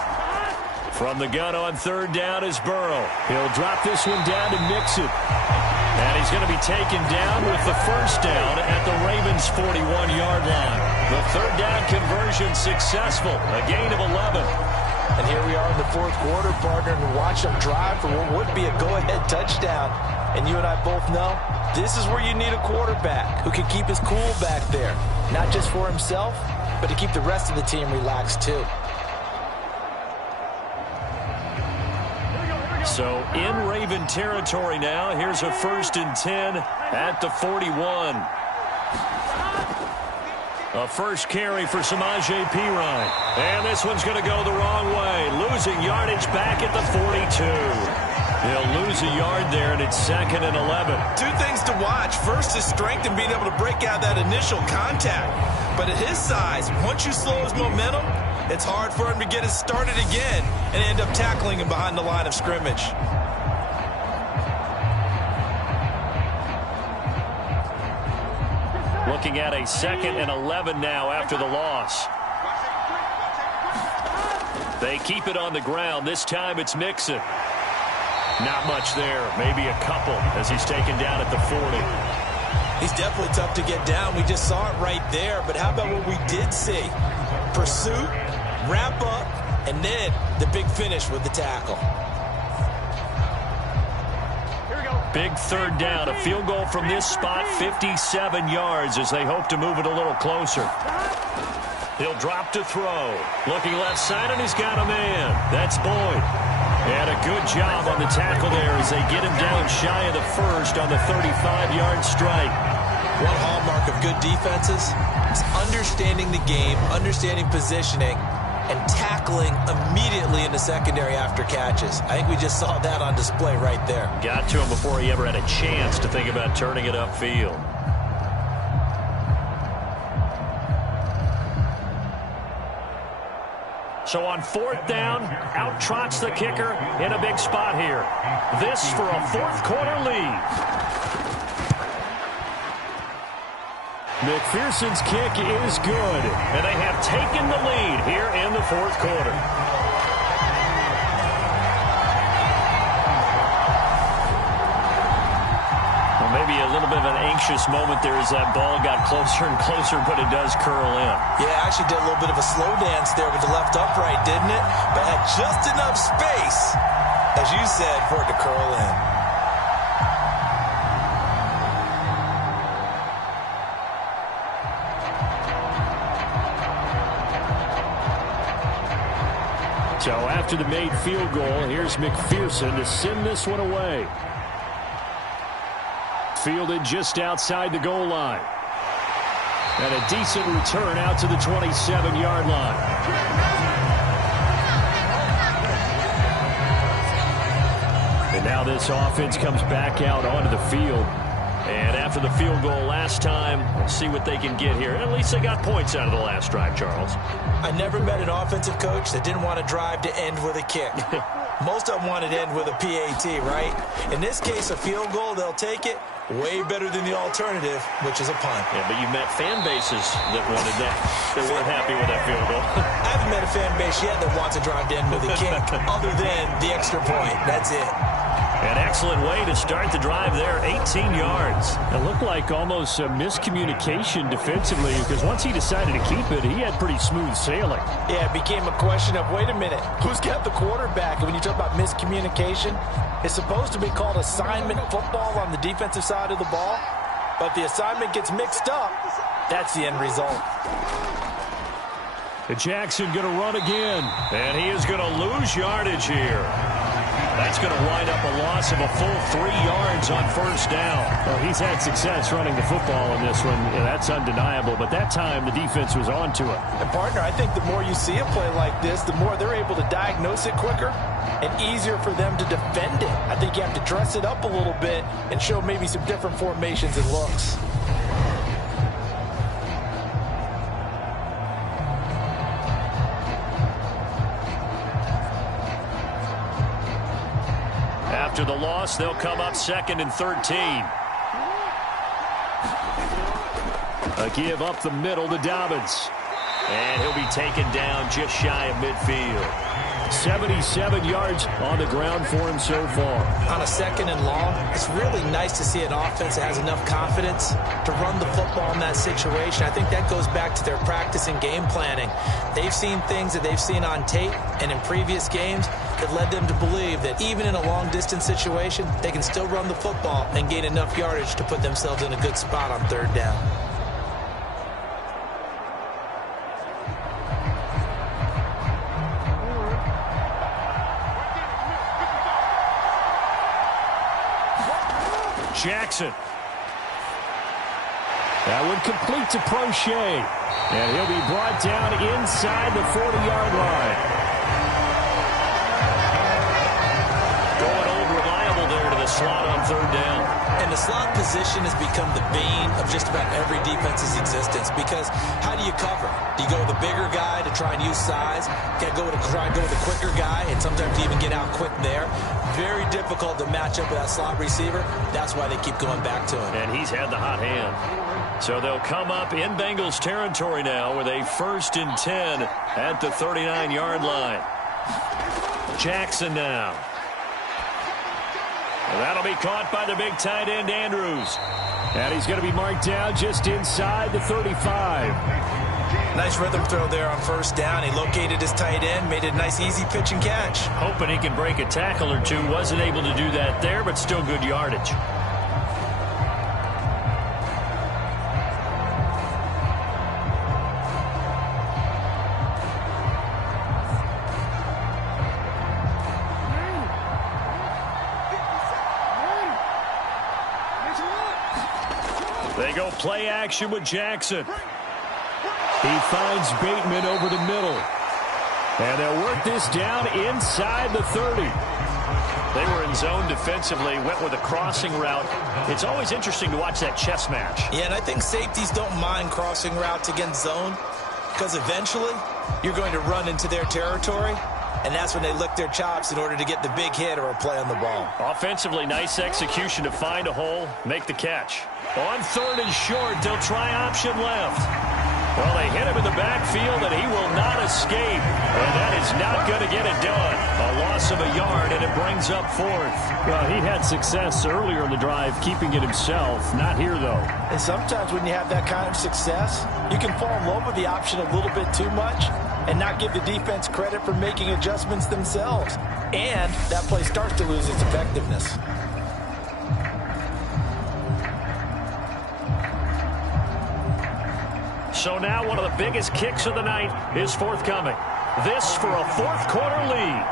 From the gun on 3rd down is Burrow. He'll drop this one down to Mixon. And he's going to be taken down with the first down at the Ravens' 41-yard line. The 3rd down conversion successful, a gain of 11. And here we are in the 4th quarter, partner, and watch them drive for what would be a go-ahead touchdown. And you and I both know this is where you need a quarterback who can keep his cool back there, not just for himself, but to keep the rest of the team relaxed too. So in Raven territory now. Here's a 1st and 10 at the 41. A first carry for Samaje Perine. And this one's going to go the wrong way. Losing yardage back at the 42. He'll lose a yard there, and it's 2nd and 11. Two things to watch. First is strength and being able to break out that initial contact. But at his size, once you slow his momentum, it's hard for him to get it started again and end up tackling him behind the line of scrimmage. Looking at a 2nd and 11 now after the loss. They keep it on the ground. This time it's Mixon. Not much there. Maybe a couple as he's taken down at the 40. He's definitely tough to get down. We just saw it right there. But how about what we did see? Pursuit, wrap up, and then the big finish with the tackle. Big 3rd down. A field goal from this spot, 57 yards as they hope to move it a little closer. He'll drop to throw. Looking left side, and he's got a man. That's Boyd. And a good job on the tackle there as they get him down shy of the first on the 35-yard strike. One hallmark of good defenses is understanding the game, understanding positioning, and tackling immediately in the secondary after catches. I think we just saw that on display right there. Got to him before he ever had a chance to think about turning it upfield. So on 4th down, out trots the kicker in a big spot here. This for a 4th quarter lead. McPherson's kick is good, and they have taken the lead here in the 4th quarter. Well, maybe a little bit of an anxious moment there as that ball got closer and closer, but it does curl in. Yeah, actually did a little bit of a slow dance there with the left upright, didn't it? But had just enough space, as you said, for it to curl in. So after the made field goal, here's McPherson to send this one away. Fielded just outside the goal line. And a decent return out to the 27-yard line. And now this offense comes back out onto the field. And after the field goal last time, we'll see what they can get here. At least they got points out of the last drive, Charles. I never met an offensive coach that didn't want to drive to end with a kick. Most of them wanted to end with a PAT, right? In this case, a field goal, they'll take it. Way better than the alternative, which is a punt. Yeah, but you met fan bases that wanted that. They weren't happy with that field goal. I haven't met a fan base yet that wants to drive to end with a kick other than the extra point. That's it. An excellent way to start the drive there, 18 yards. It looked like almost a miscommunication defensively because once he decided to keep it, he had pretty smooth sailing. Yeah, it became a question of, wait a minute, who's got the quarterback? And when you talk about miscommunication, it's supposed to be called assignment football on the defensive side of the ball. But if the assignment gets mixed up, that's the end result. Jackson going to run again, and he is going to lose yardage here. That's going to wind up a loss of a full 3 yards on 1st down. Well, he's had success running the football in this one. Yeah, that's undeniable. But that time, the defense was on to it. And, partner, I think the more you see a play like this, the more they're able to diagnose it quicker and easier for them to defend it. I think you have to dress it up a little bit and show maybe some different formations and looks. After the loss, they'll come up 2nd and 13. A give up the middle to Dobbins. And he'll be taken down just shy of midfield. 77 yards on the ground for him so far. On a 2nd and long, it's really nice to see an offense that has enough confidence to run the football in that situation. I think that goes back to their practice and game planning. They've seen things that they've seen on tape and in previous games that led them to believe that even in a long-distance situation, they can still run the football and gain enough yardage to put themselves in a good spot on 3rd down. Jackson. That would complete to Prochet. And he'll be brought down inside the 40-yard line. Going old reliable there to the slot on third down. And the slot position has become the bane of just about every defense's existence, because how do you cover? Do you go with the bigger guy to try and use size? Got to try and go with the quicker guy, and sometimes you even get out quick there. Very difficult to match up with that slot receiver. That's why they keep going back to him. And he's had the hot hand. So they'll come up in Bengals territory now with a 1st and 10 at the 39-yard line. Jackson now. Well, that'll be caught by the big tight end, Andrews. And he's going to be marked down just inside the 35. Nice rhythm throw there on 1st down. He located his tight end, made it a nice, easy pitch and catch. Hoping he can break a tackle or two. Wasn't able to do that there, but still good yardage. They go play action with Jackson. He finds Bateman over the middle. And they'll work this down inside the 30. They were in zone defensively, went with a crossing route. It's always interesting to watch that chess match. Yeah, and I think safeties don't mind crossing routes against zone, because eventually you're going to run into their territory, and that's when they lick their chops in order to get the big hit or a play on the ball. Offensively, nice execution to find a hole, make the catch. On 3rd and short, they'll try option left. Well, they hit him in the backfield, and he will not escape. And that is not going to get it done. A loss of a yard, and it brings up 4th. Well, he had success earlier in the drive, keeping it himself. Not here, though. And sometimes when you have that kind of success, you can fall in love with the option a little bit too much and not give the defense credit for making adjustments themselves. And that play starts to lose its effectiveness. So now one of the biggest kicks of the night is forthcoming. This for a 4th quarter lead.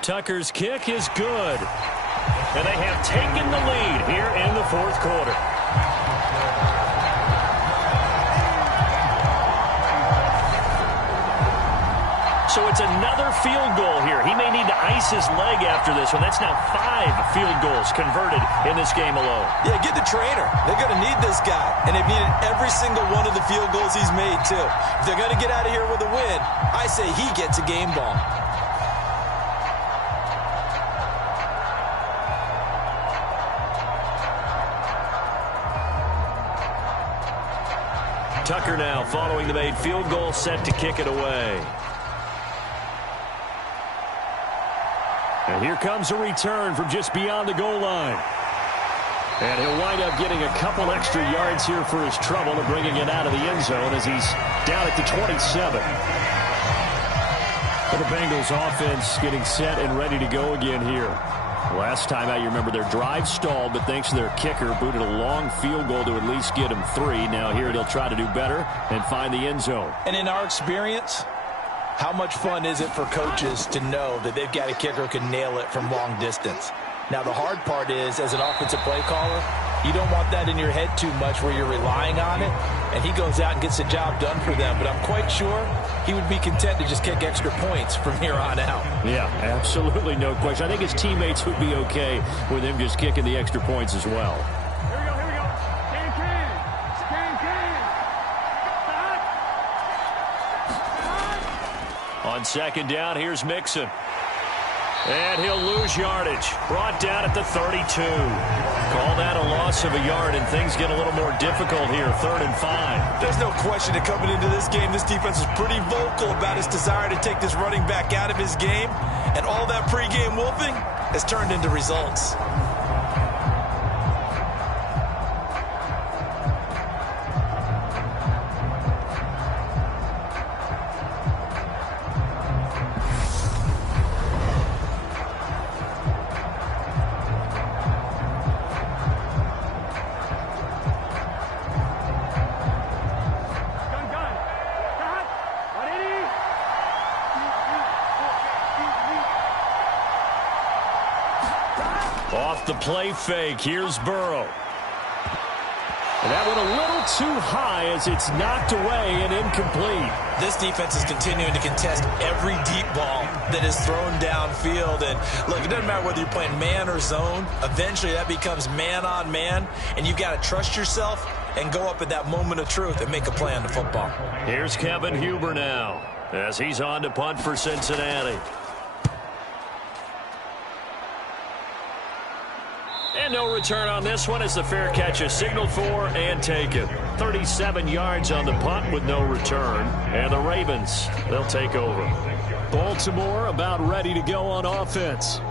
Tucker's kick is good. And they have taken the lead here in the 4th quarter. So it's another field goal here. He may need to ice his leg after this one. That's now 5 field goals converted in this game alone. Yeah, get the trainer. They're going to need this guy. And they've needed every single one of the field goals he's made, too. If they're going to get out of here with a win, I say he gets a game ball. Tucker now following the made field goal, set to kick it away. And here comes a return from just beyond the goal line. And he'll wind up getting a couple extra yards here for his trouble and bringing it out of the end zone as he's down at the 27. For the Bengals offense getting set and ready to go again here. Last time out, you remember their drive stalled, but thanks to their kicker, booted a long field goal to at least get him 3. Now here they'll try to do better and find the end zone. And in our experience, how much fun is it for coaches to know that they've got a kicker who can nail it from long distance? Now, the hard part is, as an offensive play caller, you don't want that in your head too much where you're relying on it, and he goes out and gets the job done for them. But I'm quite sure he would be content to just kick extra points from here on out. Yeah, absolutely no question. I think his teammates would be okay with him just kicking the extra points as well. On 2nd down, here's Mixon. And he'll lose yardage. Brought down at the 32. Call that a loss of a yard, and things get a little more difficult here. 3rd and 5. There's no question that coming into this game, this defense is pretty vocal about its desire to take this running back out of his game. And all that pregame wolfing has turned into results. the play fake. Here's Burrow. And that one a little too high as it's knocked away and incomplete. This defense is continuing to contest every deep ball that is thrown downfield. And look, it doesn't matter whether you're playing man or zone. Eventually that becomes man on man. And you've got to trust yourself and go up at that moment of truth and make a play on the football. Here's Kevin Huber now as he's on to punt for Cincinnati. And no return on this one as the fair catch is signaled for and taken. 37 yards on the punt with no return. And the Ravens, they'll take over. Baltimore about ready to go on offense.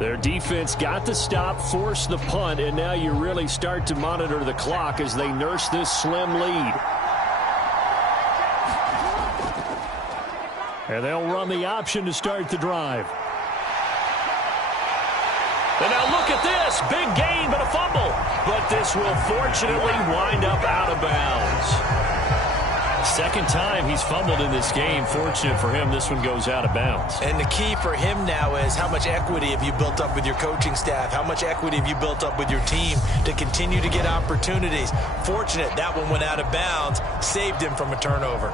Their defense got the stop, forced the punt, and now you really start to monitor the clock as they nurse this slim lead. And they'll run the option to start the drive. And now look at this. Big gain, but a fumble. But this will fortunately wind up out of bounds. Second time he's fumbled in this game. Fortunate for him, this one goes out of bounds. And the key for him now is how much equity have you built up with your coaching staff? How much equity have you built up with your team to continue to get opportunities? Fortunate that one went out of bounds, saved him from a turnover.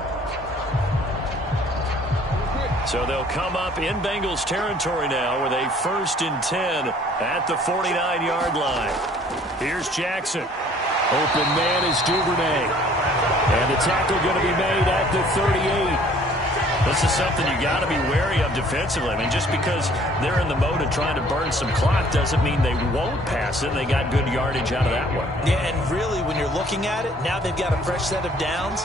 So they'll come up in Bengals territory now with a 1st and 10 at the 49-yard line. Here's Jackson. Open man is Duvernay. And the tackle going to be made at the 38. This is something you got to be wary of defensively. I mean, just because they're in the mode of trying to burn some clock doesn't mean they won't pass it. They got good yardage out of that one. Yeah, and really, when you're looking at it, now they've got a fresh set of downs.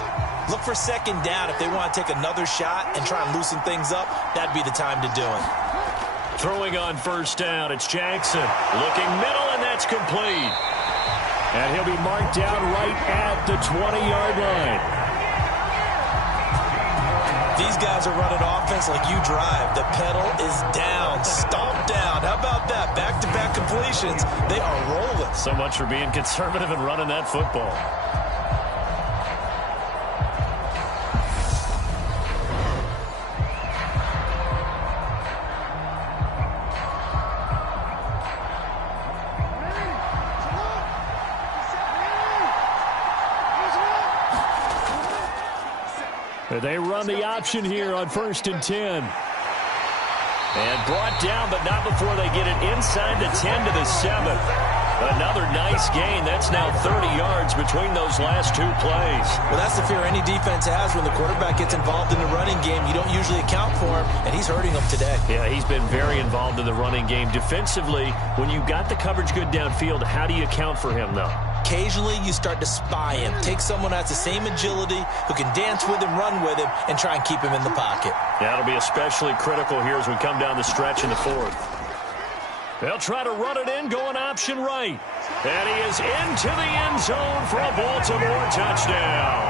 Look for second down. If they want to take another shot and try and loosen things up, that'd be the time to do it. Throwing on 1st down, it's Jackson. Looking middle, and that's complete. And he'll be marked down right at the 20-yard line. These guys are running offense like you drive. The pedal is down, stomped down. How about that? Back-to-back completions. They are rolling. So much for being conservative and running that football. They run the option here on 1st and 10. And brought down, but not before they get it inside the 10 to the 7. Another nice gain. That's now 30 yards between those last two plays. Well, that's the fear any defense has when the quarterback gets involved in the running game. You don't usually account for him, and he's hurting them today. Yeah, he's been very involved in the running game. Defensively, when you got the coverage good downfield, how do you account for him, though? Occasionally, you start to spy him. Take someone who has the same agility, who can dance with him, run with him, and try and keep him in the pocket. That'll be especially critical here as we come down the stretch in the 4th. They'll try to run it in, going option right. And he is into the end zone for a Baltimore touchdown.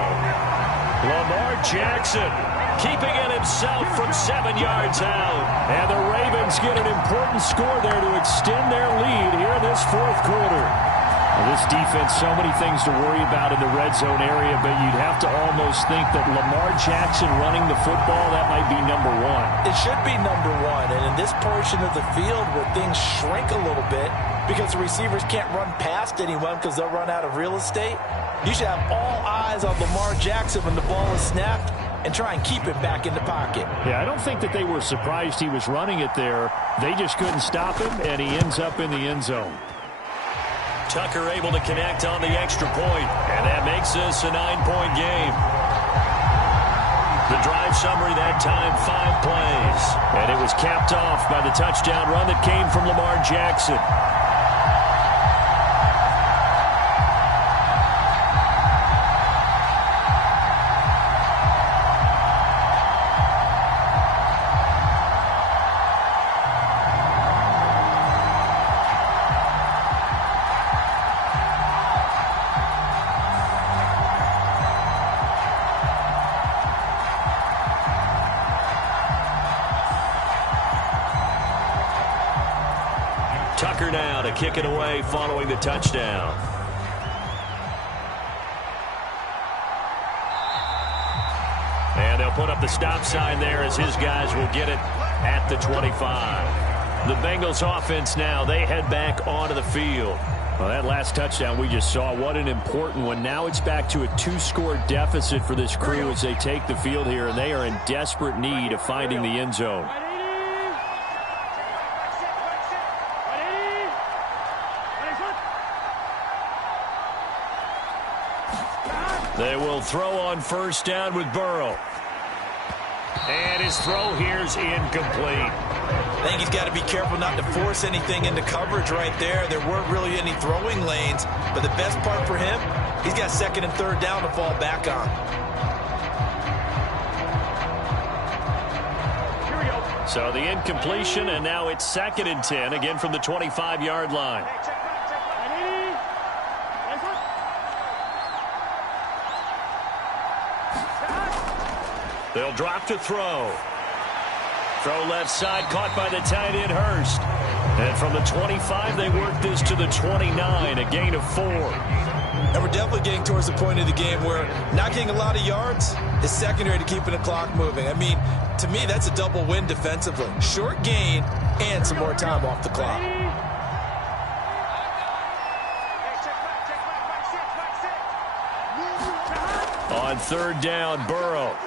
Lamar Jackson keeping it himself from 7 yards out. And the Ravens get an important score there to extend their lead here in this 4th quarter. Well, this defense, so many things to worry about in the red zone area, but you'd have to almost think that Lamar Jackson running the football, that might be number one. It should be number one, and in this portion of the field where things shrink a little bit because the receivers can't run past anyone because they'll run out of real estate, you should have all eyes on Lamar Jackson when the ball is snapped and try and keep it back in the pocket. Yeah, I don't think that they were surprised he was running it there. They just couldn't stop him, and he ends up in the end zone. Tucker able to connect on the extra point, and that makes this a 9-point game. The drive summary that time, 5 plays, and it was capped off by the touchdown run that came from Lamar Jackson. Tucker now to kick it away following the touchdown. And they'll put up the stop sign there as his guys will get it at the 25. The Bengals offense now, they head back onto the field. Well, that last touchdown we just saw, what an important one. Now it's back to a 2-score deficit for this crew as they take the field here, and they are in desperate need of finding the end zone. They will throw on first down with Burrow. And his throw here's incomplete. I think he's got to be careful not to force anything into coverage right there. There weren't really any throwing lanes, but the best part for him, he's got second and third down to fall back on. So the incompletion, and now it's 2nd and 10, again from the 25-yard line. They'll drop to throw. Throw left side, caught by the tight end Hurst. And from the 25, they work this to the 29, a gain of 4. And we're definitely getting towards the point of the game where not getting a lot of yards is secondary to keeping the clock moving. I mean, to me, that's a double win defensively. Short gain and some more time off the clock. On third down, Burrow.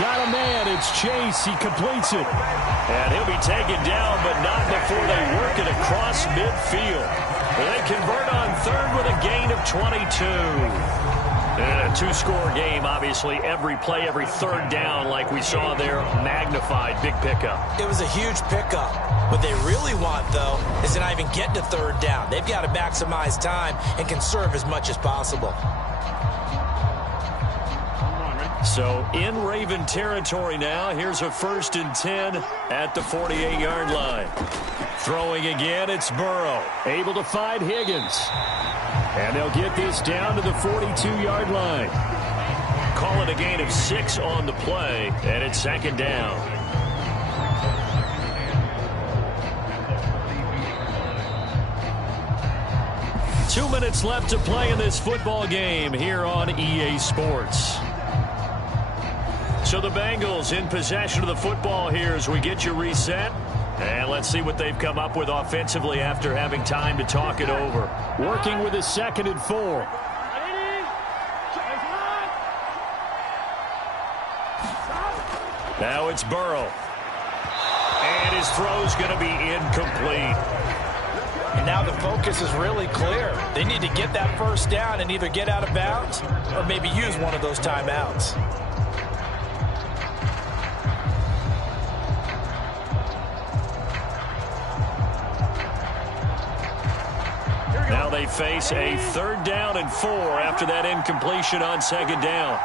Got a man, it's Chase, he completes it. And he'll be taken down, but not before they work it across midfield. They convert on third with a gain of 22. And a 2-score game, obviously, every play, every third down, like we saw there, magnified, big pickup. It was a huge pickup. What they really want, though, is to not even get to third down. They've got to maximize time and conserve as much as possible. So in Raven territory now. Here's a 1st and 10 at the 48-yard line. Throwing again, it's Burrow. Able to find Higgins. And they'll get this down to the 42-yard line. Call it a gain of 6 on the play, and it's 2nd down. Two minutes left to play in this football game here on EA Sports. So the Bengals in possession of the football here as we get you reset. And let's see what they've come up with offensively after having time to talk it over. Working with a 2nd and 4. Now it's Burrow. And his throw's going to be incomplete. And now the focus is really clear. They need to get that first down and either get out of bounds or maybe use one of those timeouts. Now they face a 3rd down and 4 after that incompletion on 2nd down.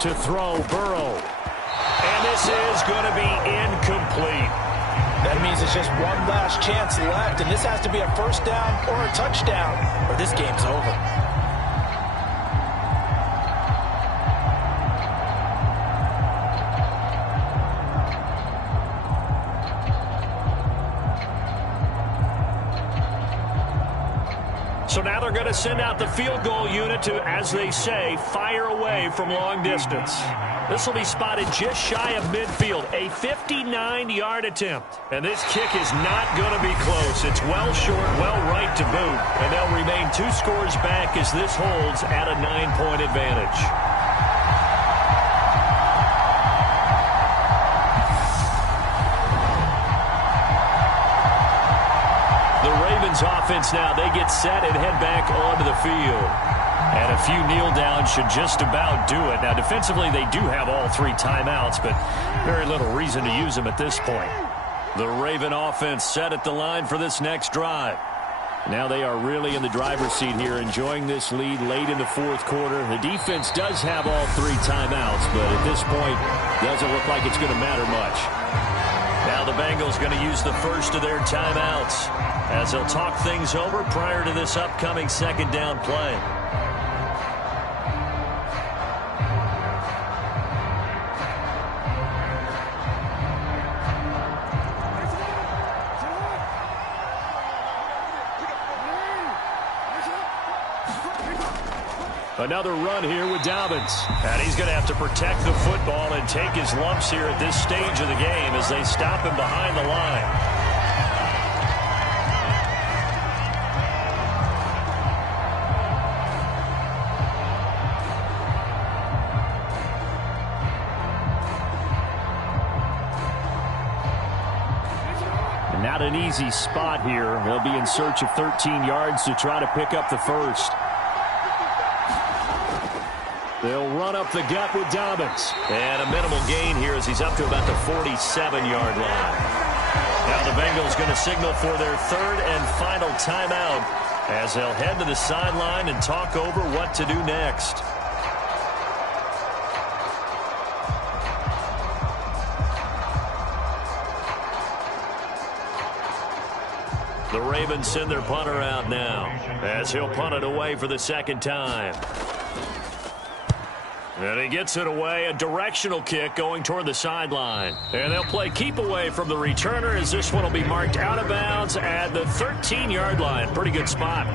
To throw, Burrow. And this is going to be incomplete. That means it's just one last chance left, and this has to be a first down or a touchdown, or this game's over. So now they're going to send out the field goal unit to, as they say, fire away from long distance. This will be spotted just shy of midfield, a 59-yard attempt. And this kick is not going to be close. It's well short, well right to boot. And they'll remain 2 scores back as this holds at a 9-point advantage. Offense now, they get set and head back onto the field. And a few kneel downs should just about do it. Now, defensively, they do have all 3 timeouts, but very little reason to use them at this point. The Raven offense set at the line for this next drive. Now they are really in the driver's seat here, enjoying this lead late in the 4th quarter. The defense does have all 3 timeouts, but at this point, doesn't look like it's going to matter much. Now the Bengals going to use the first of their timeouts as they'll talk things over prior to this upcoming 2nd down play. Another run here with Dobbins. And he's going to have to protect the football and take his lumps here at this stage of the game as they stop him behind the line. Not an easy spot here. They'll be in search of 13 yards to try to pick up the first. They'll run up the gut with Dobbins. And a minimal gain here as he's up to about the 47-yard line. Now the Bengals going to signal for their third and final timeout as they'll head to the sideline and talk over what to do next. The Ravens send their punter out now as he'll punt it away for the second time. And he gets it away, a directional kick going toward the sideline. And they'll play keep away from the returner as this one will be marked out of bounds at the 13-yard line. Pretty good spot.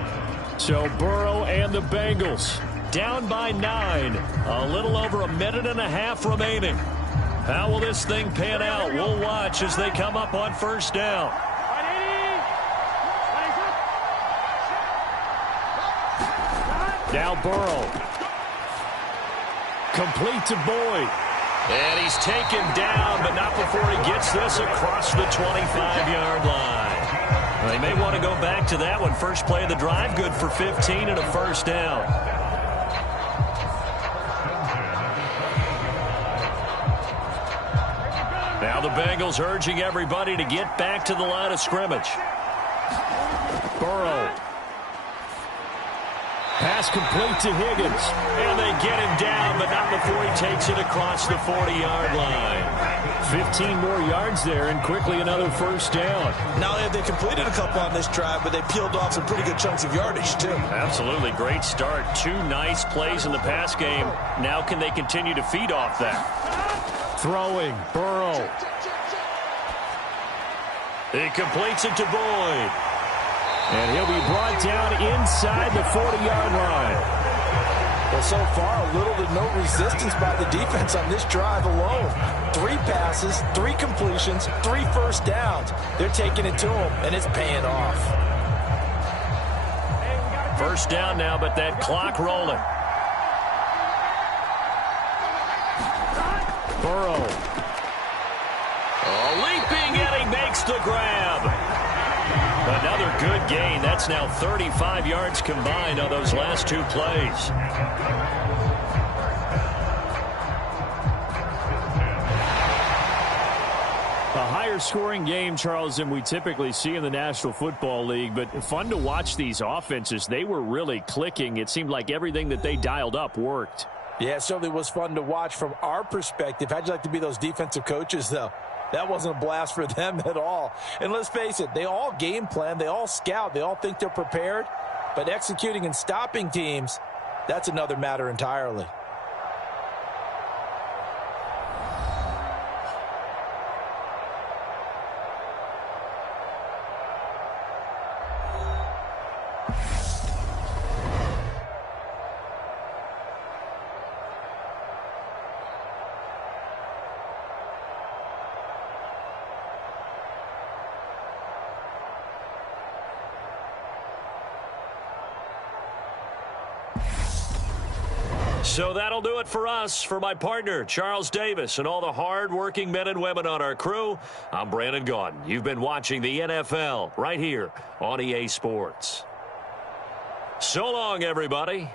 So Burrow and the Bengals down by 9. A little over a minute and a half remaining. How will this thing pan out? We'll watch as they come up on first down. Now Burrow. Complete to Boyd. And he's taken down, but not before he gets this across the 25-yard line. They may want to go back to that one. First play of the drive, good for 15 and a first down. Now the Bengals urging everybody to get back to the line of scrimmage. Burrow. Pass complete to Higgins. And they get him down, but not before he takes it across the 40-yard line. 15 more yards there, and quickly another first down. Not only have they completed a couple on this drive, but they peeled off some pretty good chunks of yardage, too. Absolutely. Great start. 2 nice plays in the pass game. Now can they continue to feed off that? Throwing. Burrow. He completes it to Boyd. And he'll be brought down inside the 40-yard line. Well, so far, little to no resistance by the defense on this drive alone. 3 passes, 3 completions, 3 first downs. They're taking it to him, and it's paying off. First down now, but that clock rolling. Burrow. Leaping, and he makes the grab. Another good gain. That's now 35 yards combined on those last 2 plays. A higher scoring game, Charles, than we typically see in the National Football League, but fun to watch these offenses. They were really clicking. It seemed like everything that they dialed up worked. Yeah, it certainly was fun to watch from our perspective. How'd you like to be those defensive coaches, though? That wasn't a blast for them at all. And let's face it, they all game plan, they all scout, they all think they're prepared. But executing and stopping teams, that's another matter entirely. So that'll do it for us. For my partner, Charles Davis, and all the hard-working men and women on our crew, I'm Brandon Gaudin. You've been watching the NFL right here on EA Sports. So long, everybody.